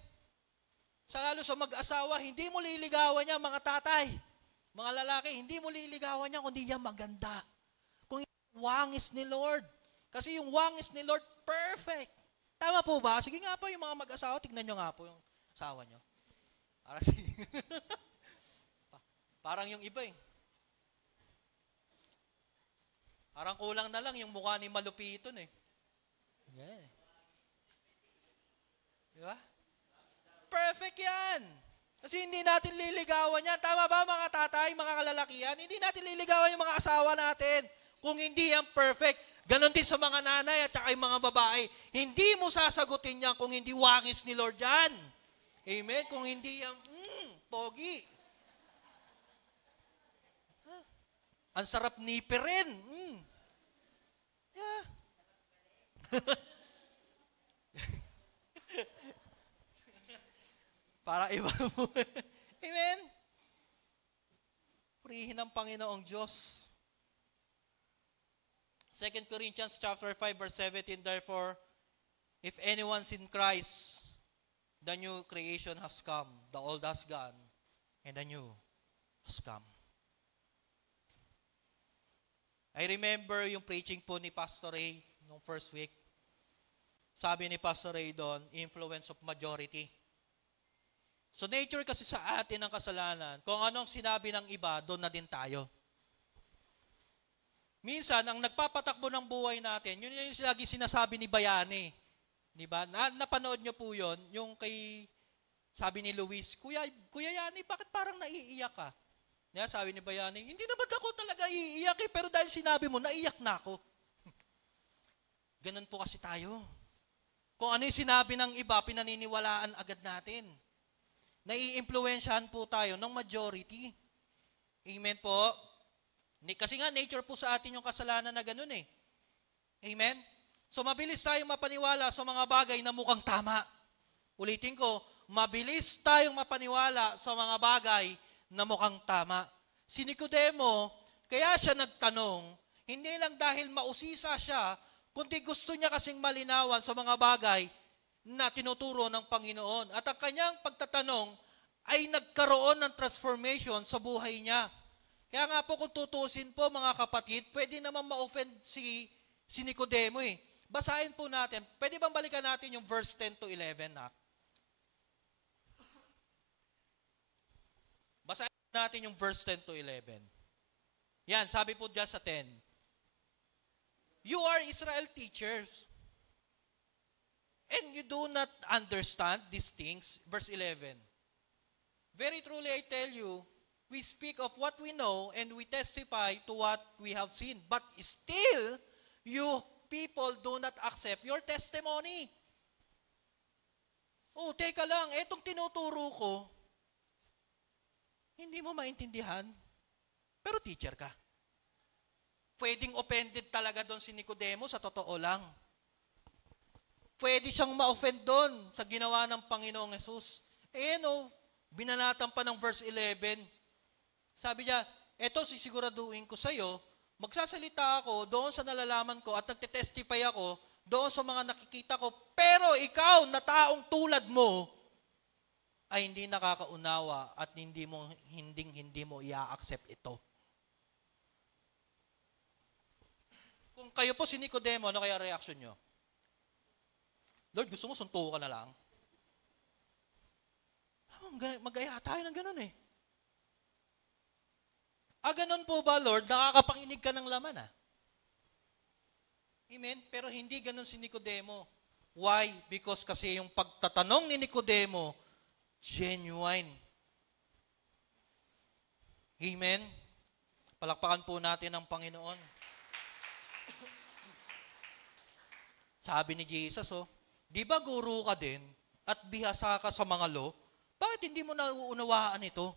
Sa lalo sa mag-asawa, hindi mo liligawan niya, mga tatay, mga lalaki, hindi mo liligawan niya kundi yan maganda. Kung yung wangis ni Lord. Kasi yung wangis ni Lord, perfect. Tama po ba? Sige nga po yung mga mag-asawa, tignan nyo nga po yung asawa nyo. Parang yung iba Parang kulang na lang yung mukha ni Malupiton Yeah. Diba? Perfect yan. Kasi hindi natin liligawan yan. Tama ba mga tatay, mga kalalakihan? Hindi natin liligawan yung mga asawa natin kung hindi yan perfect. Ganon din sa mga nanay at saka yung mga babae. Hindi mo sasagutin yan kung hindi wangis ni Lord yan. Amen? Kung hindi yan, pogi. Ang sarap nipirin. Yeah. Para iba mo. Amen? Purihin ang Panginoong Diyos. 2 Corinthians chapter 5 verse 17, therefore, if anyone's in Christ, the new creation has come, the old has gone, and the new has come. I remember yung preaching po ni Pastor Ray nung first week. Sabi ni Pastor Ray doon, influence of majority. So nature kasi sa atin ng kasalanan, kung anong sinabi ng iba, doon na din tayo. Minsan, ang nagpapatakbo ng buhay natin, yun yung lagi sinasabi ni Bayani. Diba? Napanood nyo po yun, yung kay, sabi ni Luis, Kuya Yani, bakit parang naiiyak ka? Sabi ni Bayani, hindi naman ako talaga iiyak pero dahil sinabi mo, naiyak na ako. Ganun po kasi tayo. Kung ano yung sinabi ng iba, pinaniniwalaan agad natin. Nai-impluwensyahan po tayo ng majority. Amen po? Kasi nga, nature po sa atin yung kasalanan na ganun Amen? So, mabilis tayong mapaniwala sa mga bagay na mukhang tama. Ulitin ko, mabilis tayong mapaniwala sa mga bagay na mukhang tama. Si Nicodemo, kaya siya nagtanong, hindi lang dahil mausisa siya, kundi gusto niya kasing malinawan sa mga bagay na tinuturo ng Panginoon. At ang kanyang pagtatanong ay nagkaroon ng transformation sa buhay niya. Kaya nga po kung tutusin po mga kapatid, pwede naman ma-offend si Nicodemo Basahin po natin. Pwede bang balikan natin yung verse 10 to 11 Basahin natin yung verse 10 to 11. Yan, sabi po dyan sa 10. You are Israel teachers, and you do not understand these things. Verse 11. Very truly I tell you, we speak of what we know, and we testify to what we have seen. But still, you people do not accept your testimony. Oh, teka lang, etong tinuturo ko, hindi mo maintindihan, pero teacher ka. Pwedeng offended talaga doon si Nicodemo, sa totoo lang. Pwede siyang ma-offend doon sa ginawa ng Panginoong Jesus. Binanatan pa ng verse 11. Sabi niya, eto sisiguraduhin ko sa'yo, magsasalita ako doon sa nalalaman ko at nagtetestify ako doon sa mga nakikita ko, pero ikaw na taong tulad mo ay hindi nakakaunawa at hindi mo i-accept ito. Kung kayo po si Nicodemo, ano kaya reaction nyo? Lord, gusto mo suntukan na lang? Mag-aya tayo ng ganun eh. Ganun po ba, Lord? Nakakapanginig ka ng laman Amen? Pero hindi ganun si Nicodemo. Why? Because kasi yung pagtatanong ni Nicodemo, genuine. Amen? Palakpakan po natin ang Panginoon. Sabi ni Jesus, di ba guro ka din at bihasa ka sa mga law? Bakit hindi mo nauunawaan ito?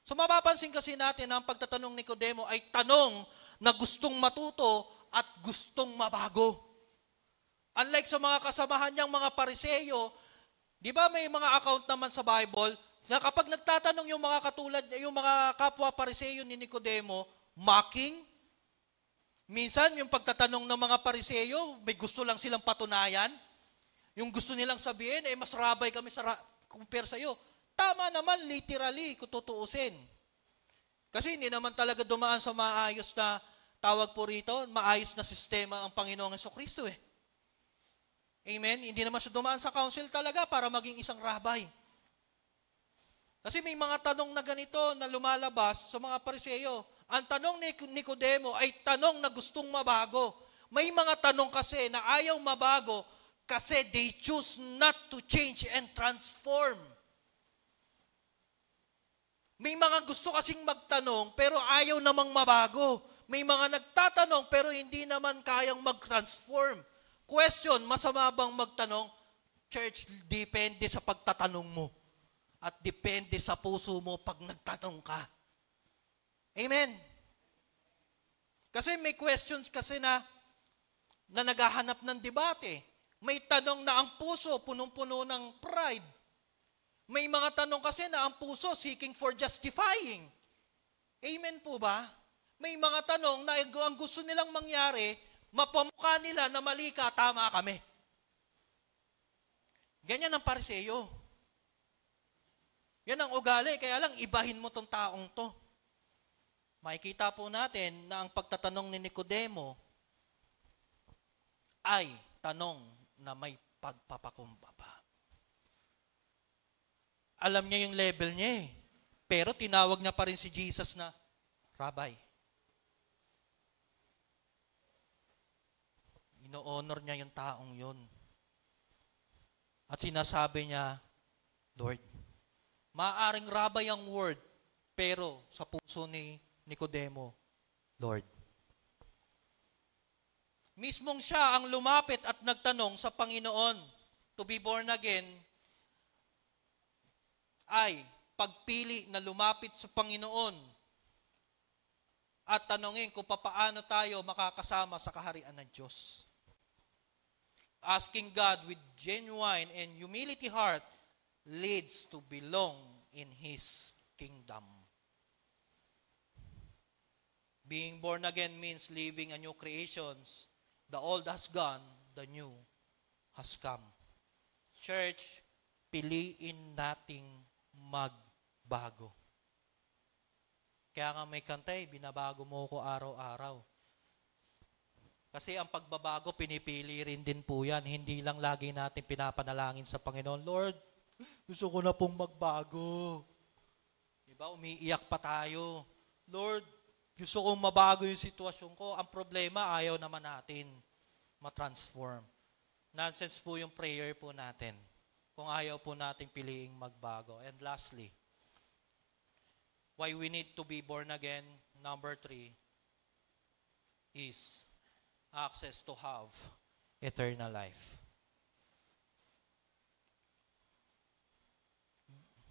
So mapapansin kasi natin na ang pagtatanong ni Nicodemo ay tanong na gustong matuto at gustong mabago. Unlike sa mga kasamahan niyang mga Pariseyo, di ba may mga account naman sa Bible na kapag nagtatanong yung mga katulad, yung mga kapwa Pariseyo ni Nicodemo, mocking. Minsan yung pagtatanong ng mga Pariseyo, may gusto lang silang patunayan. Yung gusto nilang sabihin, mas rabay kami compare sa'yo. Tama naman, literally, kung tutuusin. Kasi hindi naman talaga dumaan sa maayos na, tawag po rito, maayos na sistema ang Panginoong Jesucristo Amen? Hindi naman siya dumaan sa council talaga para maging isang rabay. Kasi may mga tanong na ganito na lumalabas sa mga Pariseyo. Ang tanong ni Nicodemo ay tanong na gustong mabago. May mga tanong kasi na ayaw mabago kasi they choose not to change and transform. May mga gusto kasing magtanong pero ayaw namang mabago. May mga nagtatanong pero hindi naman kayang mag-transform. Question, masama bang magtanong? Church, depende sa pagtatanong mo. At depende sa puso mo pag nagtatanong ka. Amen? Kasi may questions kasi na naghahanap ng debate. May tanong na ang puso punong-puno ng pride. May mga tanong kasi na ang puso seeking for justifying. Amen po ba? May mga tanong na ang gusto nilang mangyari, mapamukha nila na mali ka, tama kami. Ganyan ang Pariseyo. Yan ang ugali, kaya lang ibahin mo tong taong to. Makikita po natin na ang pagtatanong ni Nicodemo ay tanong na may pagpapakumbaba. Alam niya yung level niya pero tinawag niya pa rin si Jesus na Rabbi. Ino-honor niya yung taong yun. At sinasabi niya, Lord, maaaring Rabbi ang word, pero sa puso ni Nicodemo, Lord. Mismong siya ang lumapit at nagtanong sa Panginoon to be born again ay pagpili na lumapit sa Panginoon at tanongin kung paano tayo makakasama sa kaharian ng Diyos. Asking God with genuine and humility heart leads to belong in His kingdom. Being born again means living a new creations. The old has gone, the new has come. Church, piliin nating magbago. Kaya nga may kantay, binabago mo ko araw-araw. Kasi ang pagbabago, pinipili rin din po yan. Hindi lang lagi natin pinapanalangin sa Panginoon, Lord, gusto ko na pong magbago. Diba? Umiiyak pa tayo. Lord, gusto kong mabago yung sitwasyon ko. Ang problema, ayaw naman natin matransform. Nonsense po yung prayer po natin. Kung ayaw po natin piliing magbago. And lastly, why we need to be born again, number 3, is access to have eternal life.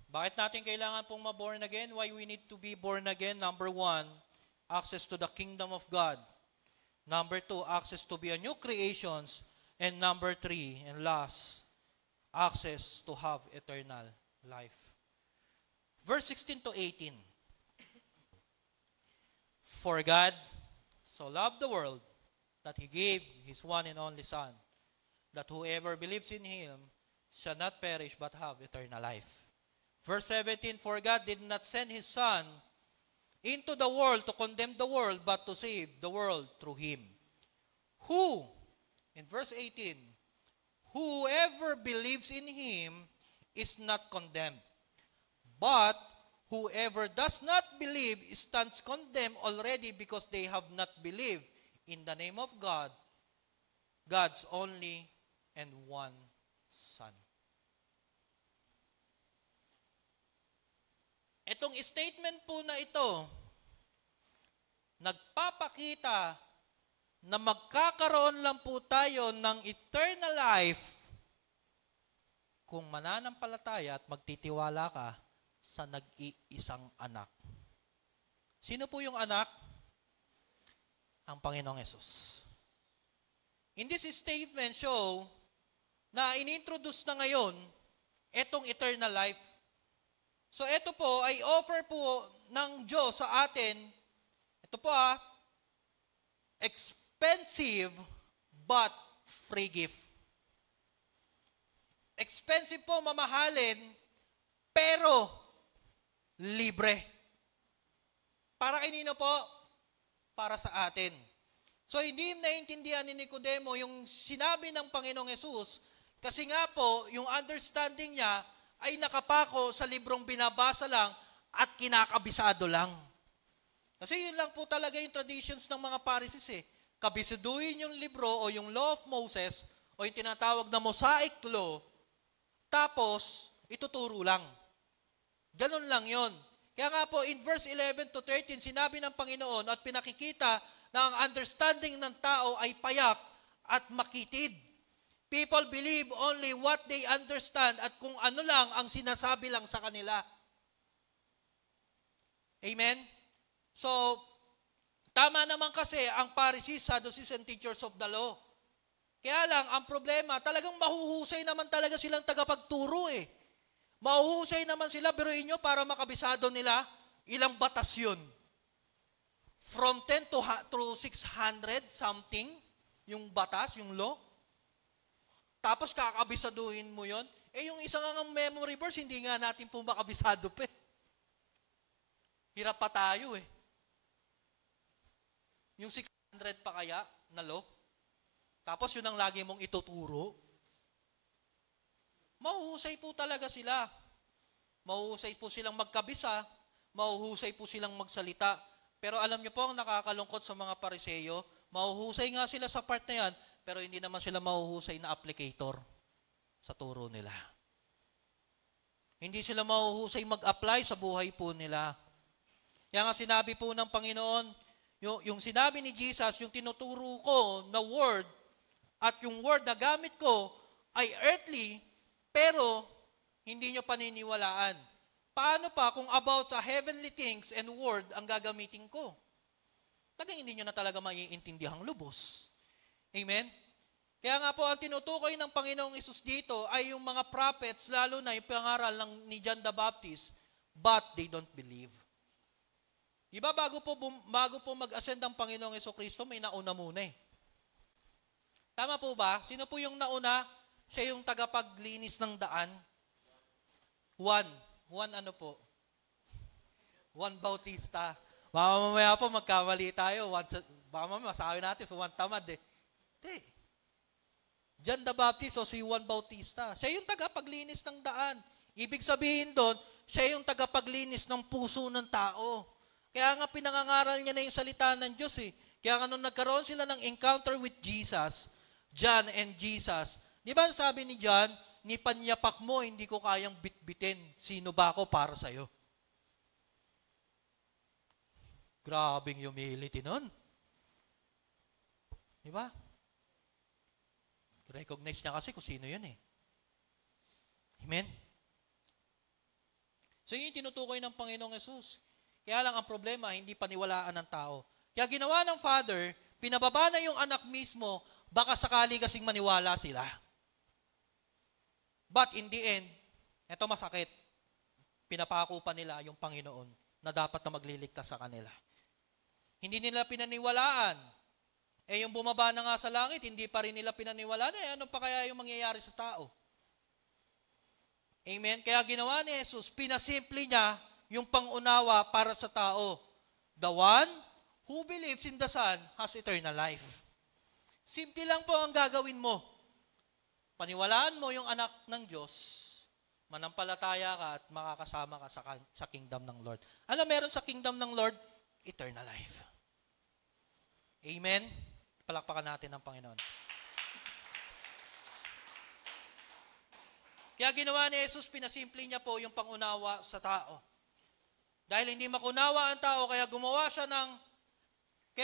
Bakit natin kailangan pong ma-born again? Why we need to be born again? Number 1, access to the kingdom of God. Number 2, access to be a new creations. And number 3, and last, access to have eternal life. Verse 16 to 18. For God so loved the world that He gave His one and only Son, that whoever believes in Him shall not perish but have eternal life. Verse 17, for God did not send His Son into the world to condemn the world, but to save the world through Him. Who, in verse 18, whoever believes in him is not condemned. But whoever does not believe stands condemned already because they have not believed in the name of God, God's only and one Son. Itong statement po na ito, nagpapakita na magkakaroon lang po tayo ng eternal life kung mananampalataya at magtitiwala ka sa nag-iisang anak. Sino po yung anak? Ang Panginoong Hesus. In this statement show na inintroduce na ngayon itong eternal life. So ito po ay offer po ng Diyos sa atin. Ito po expensive but free gift. Expensive po, mamahalin, pero libre. Para kanino po? Para sa atin. So hindi naiintindihan ni Nicodemo yung sinabi ng Panginoong Hesus kasi nga po yung understanding niya ay nakapako sa librong binabasa lang at kinakabisado lang. Kasi yun lang po talaga yung traditions ng mga Pharisees eh. Kabisaduhin yung libro o yung Law of Moses o yung tinatawag na Mosaic Law, tapos ituturo lang. Ganun lang yun. Kaya nga po in verse 11 to 13, sinabi ng Panginoon at pinakikita na ang understanding ng tao ay payak at makitid. People believe only what they understand at kung ano lang ang sinasabi lang sa kanila. Amen? So, tama naman kasi ang Pharisees, Sadducees, and teachers of the law. Kaya lang, ang problema, talagang mahuhusay naman talaga silang tagapagturo eh. Mahuhusay naman sila, biruin nyo, para makabisado nila, ilang batas yun. From 10 to 600 something, yung batas, yung law. Tapos kakabisaduhin mo yon. Eh yung isang ang memory verse, hindi nga natin po makabisado pa eh. Hirap pa tayo eh. Yung 600 pa kaya na law. Tapos yun ang lagi mong ituturo. Mahuhusay po talaga sila. Mahuhusay po silang magkabisa. Mahuhusay po silang magsalita. Pero alam niyo po ang nakakalungkot sa mga Pariseyo, mahuhusay nga sila sa part na yan, pero hindi naman sila mahuhusay na applicator sa turo nila. Hindi sila mahuhusay mag-apply sa buhay po nila. Kaya nga sinabi po ng Panginoon, yung sinabi ni Jesus, yung tinuturo ko na word at yung word na gamit ko ay earthly, pero hindi nyo paniniwalaan. Paano pa kung about sa heavenly things and word ang gagamitin ko? Talagang hindi nyo na talaga maiintindihang lubos. Amen? Kaya nga po, ang tinutukoy ng Panginoong Hesus dito ay yung mga prophets, lalo na yung pangaral ni John the Baptist, but they don't believe. Diba, bago po mag-ascend ang Panginoong Jesucristo, may nauna muna eh. Tama po ba? Sino po yung nauna? Siya yung tagapaglinis ng daan. Juan ano po? Juan Bautista. Mamaya po magkamali tayo. Baka mamaya masabi natin, Juan tamad eh. Hindi. John the Baptist o si Juan Bautista. Siya yung tagapaglinis ng daan. Ibig sabihin doon, siya yung tagapaglinis ng puso ng tao. Kaya nga pinangangaral niya na yung salita ng Diyos eh. Kaya nga nung nagkaroon sila ng encounter with Jesus, John and Jesus, di ba sabi ni John, ni panyapak mo, hindi ko kayang bitbitin. Sino ba ako para sa'yo? Grabing humility nun. Di ba? Recognize niya kasi kung sino yun eh. Amen? So yun yung tinutukoy ng Panginoong Hesus. Kaya lang ang problema, hindi paniwalaan ng tao. Kaya ginawa ng Father, pinababa na yung anak mismo, baka sakali kasing maniwala sila. But in the end, eto masakit, pinapako pa nila yung Panginoon na dapat na magliligtas sa kanila. Hindi nila pinaniwalaan. Eh yung bumaba na nga sa langit, hindi pa rin nila pinaniwalaan. Eh ano pa kaya yung mangyayari sa tao? Amen? Kaya ginawa ni Jesus, pinasimple niya yung pangunawa para sa tao. The one who believes in the Son has eternal life. Simple lang po ang gagawin mo. Paniwalaan mo yung anak ng Diyos, manampalataya ka at makakasama ka sa kingdom ng Lord. Ano meron sa kingdom ng Lord? Eternal life. Amen? Palakpakan natin ang Panginoon. Kaya ginawa ni Jesus, pinasimple niya po yung pangunawa sa tao. Dahil hindi makunawa ang tao, kaya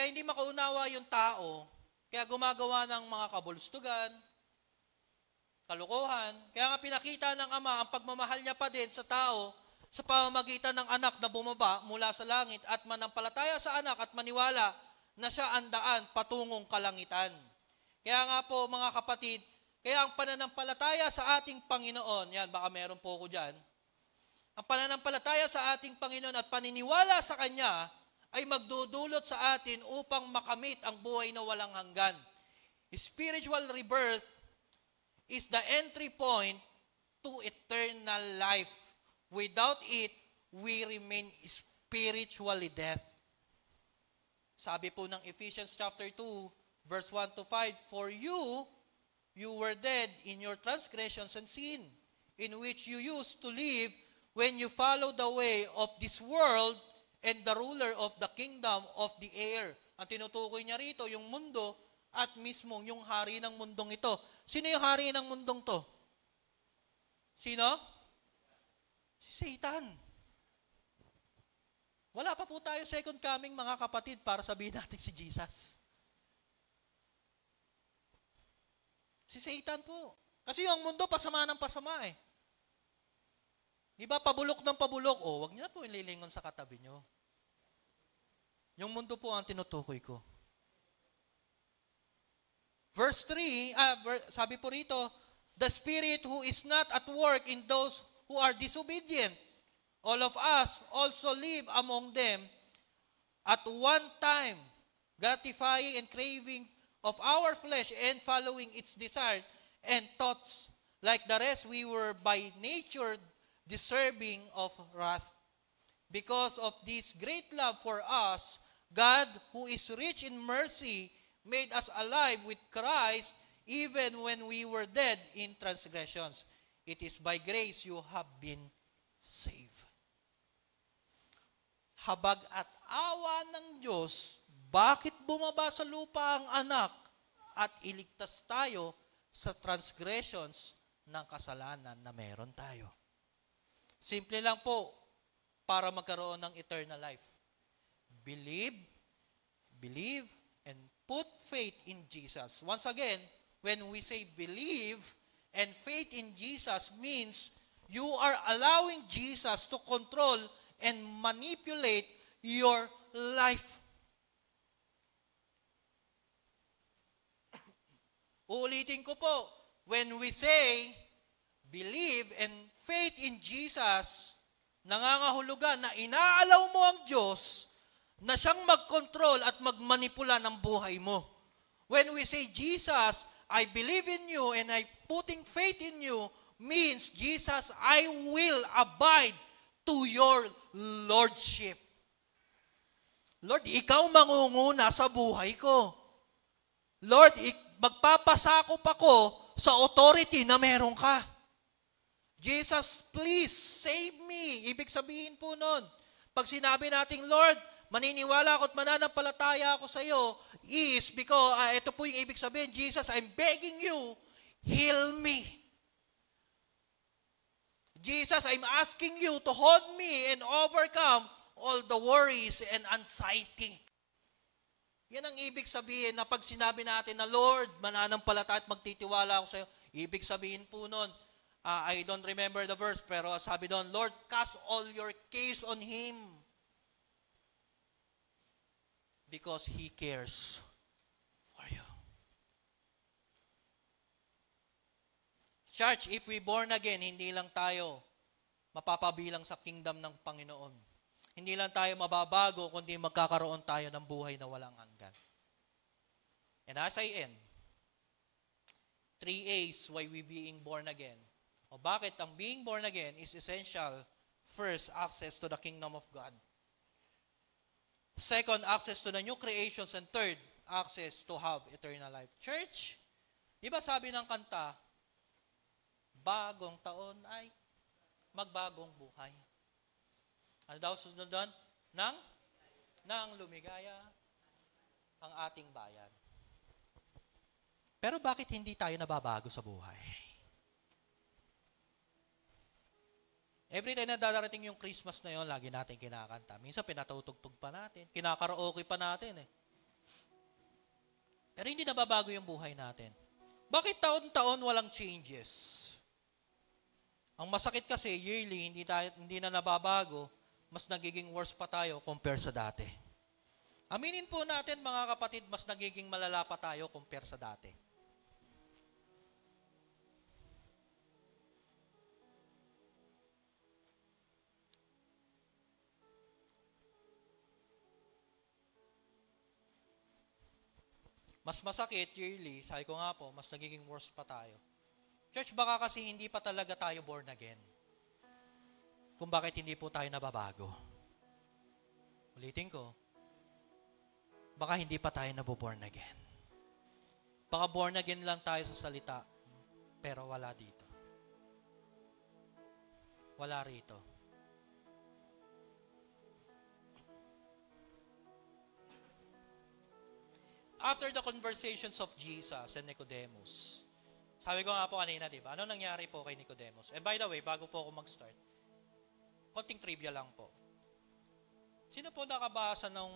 hindi makaunawa yung tao, kaya gumagawa ng mga kabulstugan, kalukuhan. Kaya nga pinakita ng Ama ang pagmamahal niya pa din sa tao sa pamamagitan ng anak na bumaba mula sa langit at manampalataya sa anak at maniwala na siya ang daan patungong kalangitan. Kaya nga po mga kapatid, kaya ang pananampalataya sa ating Panginoon, yan baka meron po ko dyan, ang pananampalataya sa ating Panginoon at paniniwala sa Kanya ay magdudulot sa atin upang makamit ang buhay na walang hanggan. Spiritual rebirth is the entry point to eternal life. Without it, we remain spiritually dead. Sabi po ng Ephesians chapter 2, verse 1 to 5, "For you were dead in your transgressions and sin, in which you used to live when you followed the way of this world and the ruler of the kingdom of the air." Ang tinutukoy niya rito, yung mundo at mismo yung hari ng mundong ito. Sino yung hari ng mundong to? Sino? Si Satan. Wala pa po tayo second coming, mga kapatid, para sabihin natin si Jesus. Si Satan po. Kasi yung mundo, pasama ng pasama eh. Di ba, pabulok ng pabulok? O, wag niyo na po ililingon sa katabi niyo. Yung mundo po ang tinutukoy ko. Verse 3, sabi po rito, "The Spirit who is not at work in those who are disobedient. All of us also live among them at one time, gratifying and craving of our flesh and following its desire and thoughts. Like the rest, we were by nature deserving of wrath. Because of this great love for us, God, who is rich in mercy, made us alive with Christ even when we were dead in transgressions. It is by grace you have been saved." Habag at awa ng Diyos, bakit bumaba sa lupa ang anak at iligtas tayo sa transgressions ng kasalanan na meron tayo? Simple lang po, para magkaroon ng eternal life. Believe, and put faith in Jesus. Once again, when we say believe and faith in Jesus means you are allowing Jesus to control and manipulate your life. Uulitin ko po, when we say believe and faith in Jesus, nangangahulugan na inaalaw mo ang Diyos na siyang mag-control at magmanipula ng buhay mo. When we say, "Jesus, I believe in you and I'm putting faith in you," means, "Jesus, I will abide to your Lordship." Lord, ikaw mangunguna sa buhay ko. Lord, magpapasakop ako sa authority na meron ka. Jesus, please save me. Ibig sabihin po nun, pag sinabi nating, "Lord, maniniwala ako at mananampalataya ako sa iyo," is because, ito po yung ibig sabihin, "Jesus, I'm begging you, heal me. Jesus, I'm asking you to hold me and overcome all the worries and anxiety." Yan ang ibig sabihin na pag sinabi natin na, "Lord, mananampalataya at magtitiwala ako sa iyo," ibig sabihin po nun, I don't remember the verse, pero sabi doon, "Lord, cast all your cares on Him because He cares for you." Church, if we born again, hindi lang tayo mapapabilang sa kingdom ng Panginoon. Hindi lang tayo mababago, kundi magkakaroon tayo ng buhay na walang hanggan. And as I end, 3 A's why we being born again. O bakit ang being born again is essential. First, access to the kingdom of God. Second, access to the new creations. And third, access to have eternal life. Church, di ba sabi ng kanta, bagong taon ay magbagong buhay. Ano daw susunod doon? Nang lumigaya ang ating bayan. Pero bakit hindi tayo nababago sa buhay? Every time na darating yung Christmas na yon, lagi natin kinakanta. Minsan pinatutugtog pa natin, kinakaraoke pa natin eh. Pero hindi nababago yung buhay natin. Bakit taon-taon walang changes? Ang masakit kasi, yearly, hindi na nababago, mas nagiging worse pa tayo compare sa dati. Aminin po natin mga kapatid, mas nagiging malala pa tayo compare sa dati. Mas masakit yearly, sabi ko nga po, mas nagiging worse pa tayo. Church, baka kasi hindi pa talaga tayo born again. Kung bakit hindi po tayo nababago. Ulitin ko, baka hindi pa tayo naboborn again. Baka born again lang tayo sa salita, pero wala dito. Wala rito. After the conversations of Jesus and Nicodemus, sabi ko nga po kanina, di ba? Ano nangyari po kay Nicodemus? And by the way, bago po ako mag-start, konting trivia lang po. Sino po nakabasa ng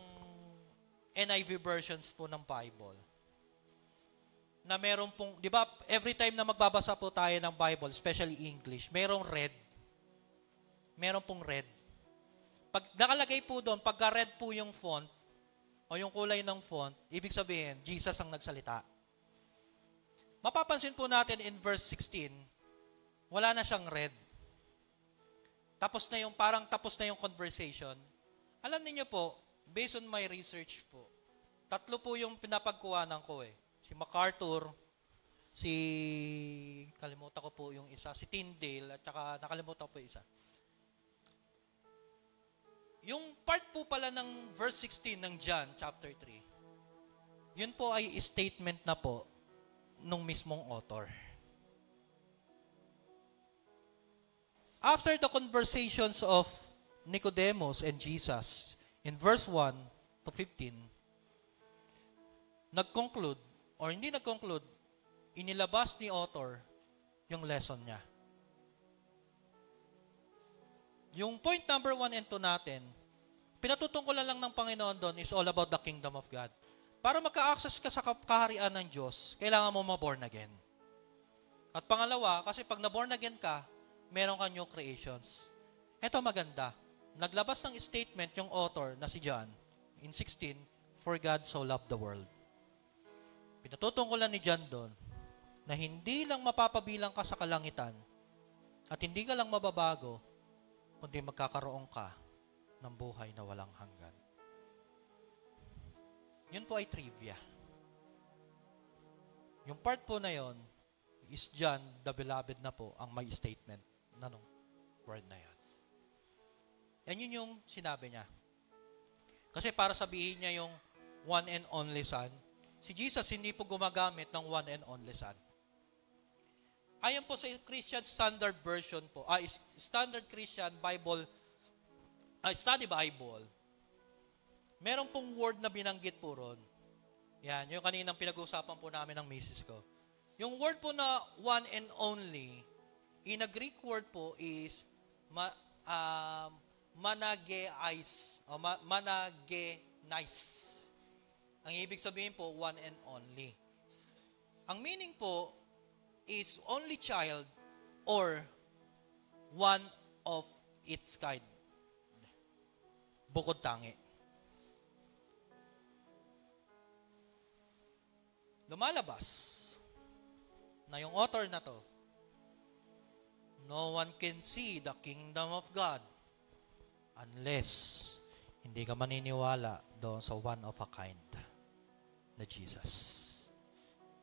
NIV versions po ng Bible? Na meron pong, di ba, every time na magbabasa po tayo ng Bible, especially English, merong red. Meron pong red. Pag nakalagay po doon, pagka red po yung font, o yung kulay ng font, ibig sabihin, Jesus ang nagsalita. Mapapansin po natin in verse 16, wala na siyang red. Tapos na yung conversation. Alam niyo po, based on my research po, 3 po yung pinapagkuhanan ko eh. Si MacArthur, kalimutan ko po yung isa, si Tyndale, at saka nakalimutan ko po yung isa. Yung part po pala ng verse 16 ng John chapter 3, yun po ay statement na po nung mismong author. After the conversations of Nicodemus and Jesus, in verse 1 to 15, nag-conclude, or hindi nag-conclude, inilabas ni author yung lesson niya. Yung point number 1 and 2 natin, pinatutungkulan lang ng Panginoon doon is all about the kingdom of God. Para magka-access ka sa kaharian ng Diyos, kailangan mo ma-born again. At pangalawa, kasi pag na-born again ka, meron ka new creations. Ito maganda. Naglabas ng statement yung author na si John in 16, for God so loved the world. Pinatutungkulan ni John doon na hindi lang mapapabilang ka sa kalangitan at hindi ka lang mababago, kundi magkakaroon ka ng buhay na walang hanggan. Yun po ay trivia. Yung part po na yon is John, the beloved na po, ang may statement na nung word na yon. Yan yun yung sinabi niya. Kasi para sabihin niya yung one and only Son, si Jesus hindi po gumagamit ng one and only Son. Ayon po sa Christian Standard Version po, Standard Christian Bible, Study Bible, meron pong word na binanggit po ron. Yan, yung kaninang pinag-uusapan po namin ng misis ko. Yung word po na one and only, in a Greek word po is manageis, o managenis. Ang ibig sabihin po, one and only. Ang meaning po is only child or one of its kind. Bukod tangi. Lumalabas na yung author na to, no one can see the kingdom of God unless hindi ka maniniwala doon sa one of a kind na Jesus.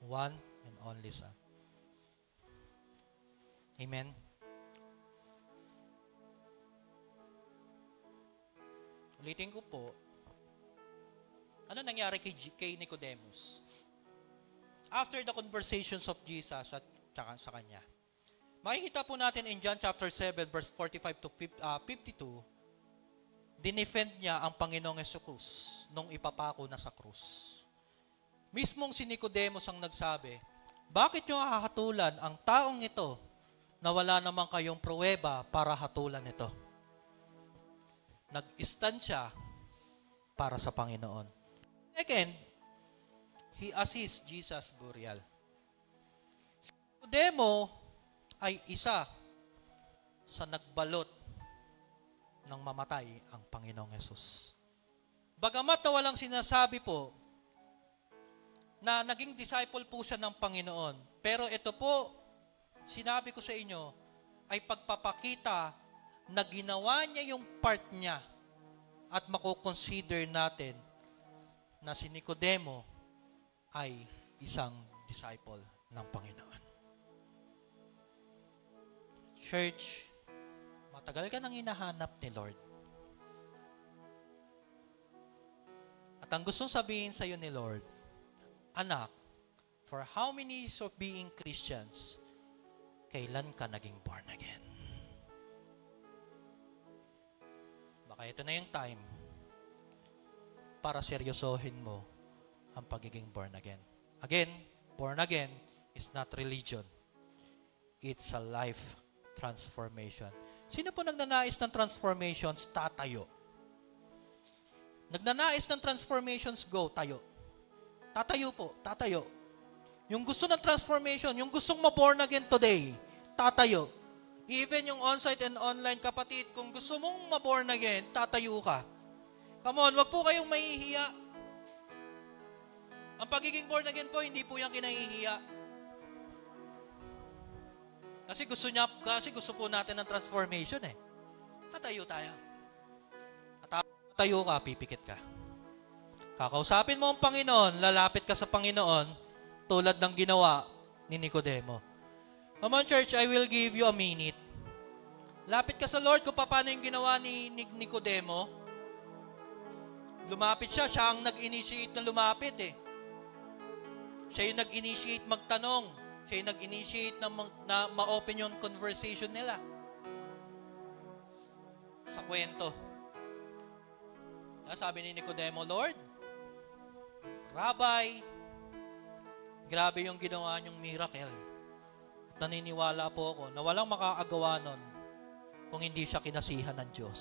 One and only Son. Amen? Ulitin ko po, ano nangyari kay Nicodemus? After the conversations of Jesus at saka sa kanya, Makikita po natin in John chapter 7, verse 45 to 52, dinefend niya ang Panginoong Hesus nung ipapako na sa krus. Mismong si Nicodemus ang nagsabi, bakit nyo hahatulan ang taong ito na wala naman kayong pruweba para hatulan ito? Nag-stand siya para sa Panginoon. Second, he assists Jesus' burial. Si Nicodemo ay isa sa nagbalot ng mamatay ang Panginoong Hesus. Bagamat na walang sinasabi po na naging disciple po siya ng Panginoon, pero ito po, sinabi ko sa inyo, ay pagpapakita na ginawa niya yung part niya at makukonsider natin na si Nicodemo ay isang disciple ng Panginoon. Church, matagal ka nang hinahanap ni Lord. At ang gustong sabihin sa iyo ni Lord, anak, for how many years of being Christians, kailan ka naging born again? Baka ito na yung time para seryosohin mo ang pagiging born again. Again, born again is not religion. It's a life transformation. Sino po nagnanais ng transformations? Tatayo. Nagnanais ng transformations? Go, tayo. Tatayo po, tatayo. Yung gusto ng transformation, yung gustong ma-born again today, tatayo. Even yung on-site and online, kapatid, kung gusto mong ma-born again, tatayo ka. Come on, wag po kayong mahihiya. Ang pagiging born again po, hindi po yan kinahihiya. Kasi gusto po natin ng transformation eh. Tatayo tayo. At tatayo ka, pipikit ka. Kakausapin mo ang Panginoon, lalapit ka sa Panginoon, tulad ng ginawa ni Nicodemo. Come on, church, I will give you a minute. Lapit ka sa Lord kung paano yung ginawa ni Nicodemo. Lumapit siya ang nag-initiate na lumapit eh. Siya yung nag-initiate magtanong. Siya yung nag-initiate na ma-open yung conversation nila. Sa kwento. Sabi ni Nicodemo, Lord, Rabbi, grabe yung ginawa niyong miracle. At naniniwala po ako na walang makakagawa nun kung hindi siya kinasihan ng Diyos.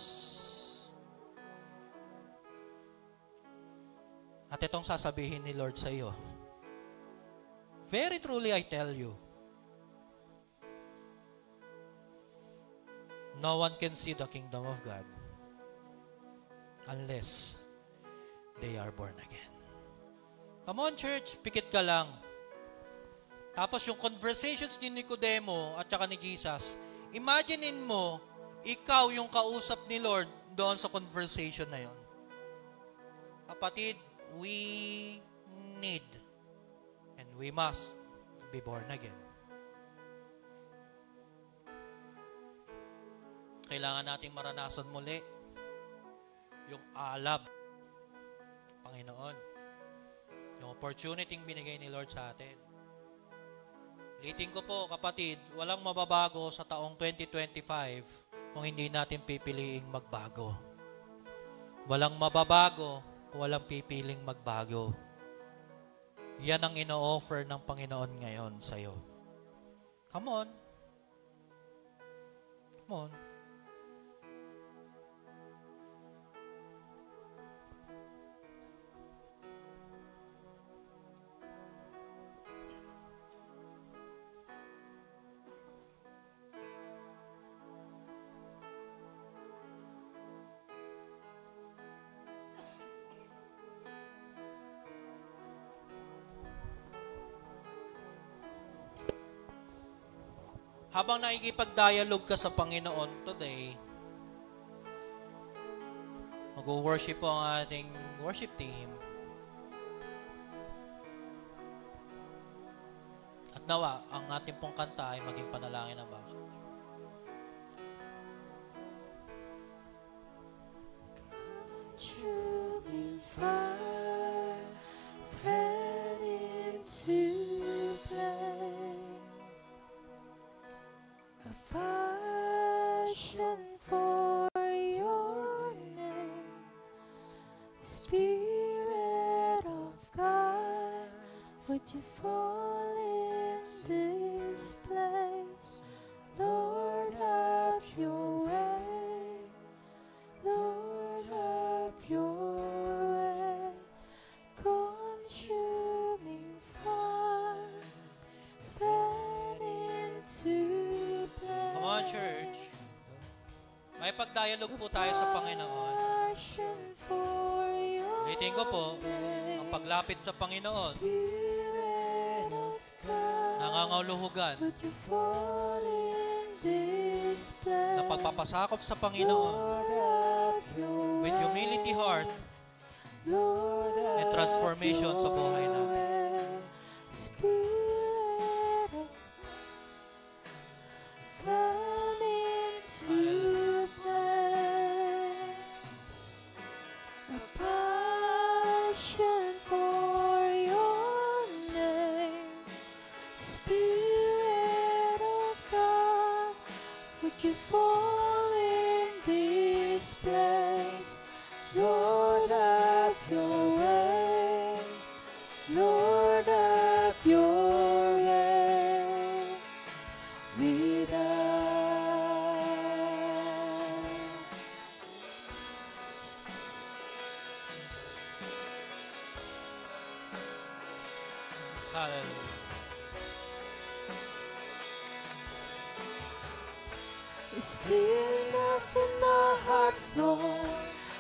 At itong sasabihin ni Lord sa iyo, very truly I tell you, no one can see the kingdom of God unless they are born again. Come on, church, pikit ka lang. Tapos yung conversations ni Nicodemo at saka ni Jesus, imaginein mo, ikaw yung kausap ni Lord doon sa conversation na yon. Kapatid, we need and we must be born again. Kailangan nating maranasan muli yung alab, Panginoon. Yung opportunity binigay ni Lord sa atin. Liting ko po, kapatid, walang mababago sa taong 2025 kung hindi natin pipiliing magbago. Walang mababago kung walang pipiling magbago. Yan ang ino-offer ng Panginoon ngayon sa iyo. Come on. Come on. Habang nakikipag-dialogue ka sa Panginoon today, mag-worship po ang ating worship team. At nawa, ang ating pong kanta ay maging panalangin ng bawat church. Consuming fire, ready to play. passion for your name. Spirit of God, would you fall in this place? Lord, have your way. Lord, have your way. Consuming fire, fan into blaze. Come on, church. May pagdialog po tayo sa Panginoon. Passion for your Ulitin ko po, ang paglapit sa Panginoon, Spirit of God, nangangahulugan would you fall in this place? na pagpapasakop sa Panginoon Lord, have your with humility heart Lord, and transformation sa buhay natin. Spirit of fan into place. A passion for your name. Spirit of God, would you fall in this place? Lord, have your way. Lord, have your way with us. Hallelujah. Is still enough in our hearts, Lord.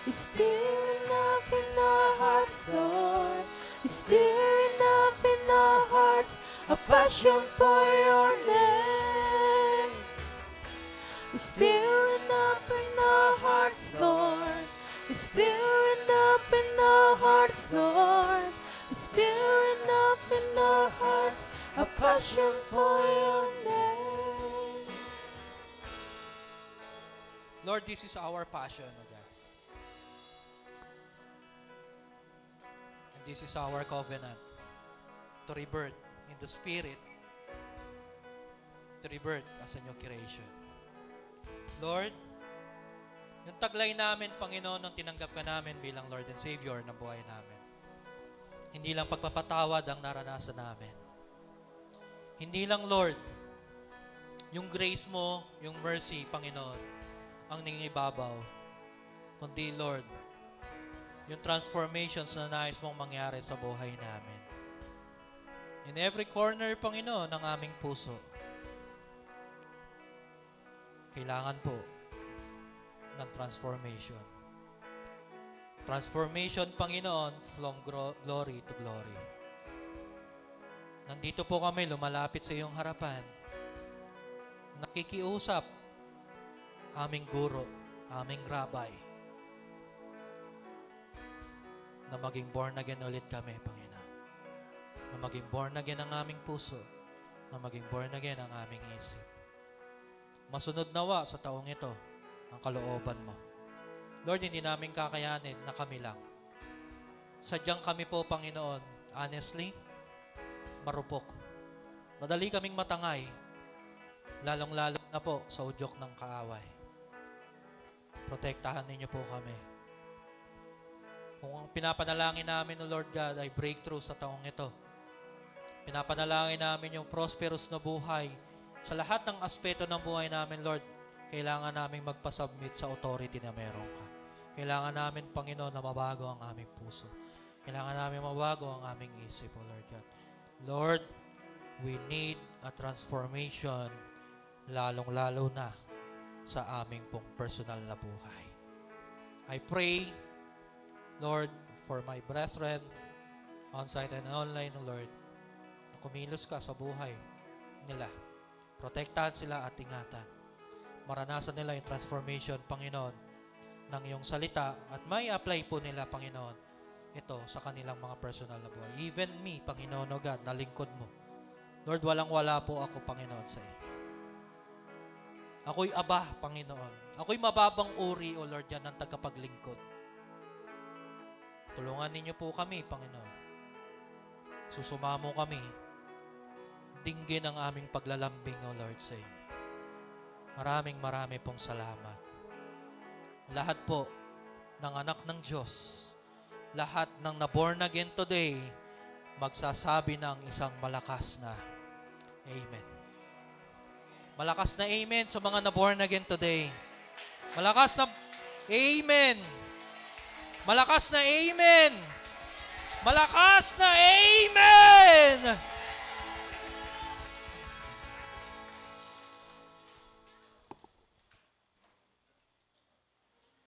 Is still enough in our hearts, Lord. Is still enough in our hearts, a passion for your name. Is still enough in our hearts, Lord. Is still enough in our hearts, Lord. Is still enough in our hearts, a passion for your name. Lord, this is our passion, O God. And this is our covenant to rebirth in the Spirit, to rebirth as a new creation. Lord, yung taglay namin, Panginoon, nung tinanggap ka namin bilang Lord and Savior ng buhay namin, hindi lang pagpapatawad ang naranasan namin. Hindi lang, Lord, yung grace mo, yung mercy, Panginoon, ang nangingibabaw, kundi, Lord, yung transformations na nais mong mangyari sa buhay namin. In every corner, Panginoon, ng aming puso, kailangan po ng transformation. Transformation, Panginoon, from glory to glory. Nandito po kami, lumalapit sa iyong harapan. Nakikiusap, aming guro, aming rabbi, na maging born again ulit kami, Panginoon. Na maging born again ang aming puso, na maging born again ang aming isip. Masunod nawa sa taong ito ang kalooban mo. Lord, hindi namin kakayanin na kami lang. Sadyang kami po, Panginoon, honestly, marupok. Madali kaming matangay, lalong-lalo na po sa udyok ng kaaway. Protektahan ninyo po kami. Kung ang pinapanalangin namin, O Lord God, ay breakthrough sa taong ito, pinapanalangin namin yung prosperous na buhay sa lahat ng aspeto ng buhay namin, Lord. Kailangan namin magpasubmit sa authority na meron ka. Kailangan namin, Panginoon, na mabago ang aming puso. Kailangan namin mabago ang aming isip, O Lord God. Lord, we need a transformation, lalong-lalo na sa aming pong personal na buhay. I pray, Lord, for my brethren, on-site and online, O Lord, na kumilos ka sa buhay nila. Protektahan sila at ingatan. Maranasan nila yung transformation, Panginoon, ng iyong salita at may apply po nila, Panginoon, ito sa kanilang mga personal na buhay. Even me, Panginoon, O God, na lingkod mo. Lord, walang-wala po ako, Panginoon, sa iyo. Ako'y aba, Panginoon. Ako'y mababang uri, O Lord, yan ng tagapaglingkod. Tulungan ninyo po kami, Panginoon. Susumamo kami. Dinggin ang aming paglalambing, O Lord, sa iyo. Maraming pong salamat. Lahat po ng anak ng Diyos, lahat ng na-born again today, magsasabi ng isang malakas na Amen. Malakas na Amen sa mga na-born again today. Malakas na Amen. Malakas na Amen. Malakas na Amen.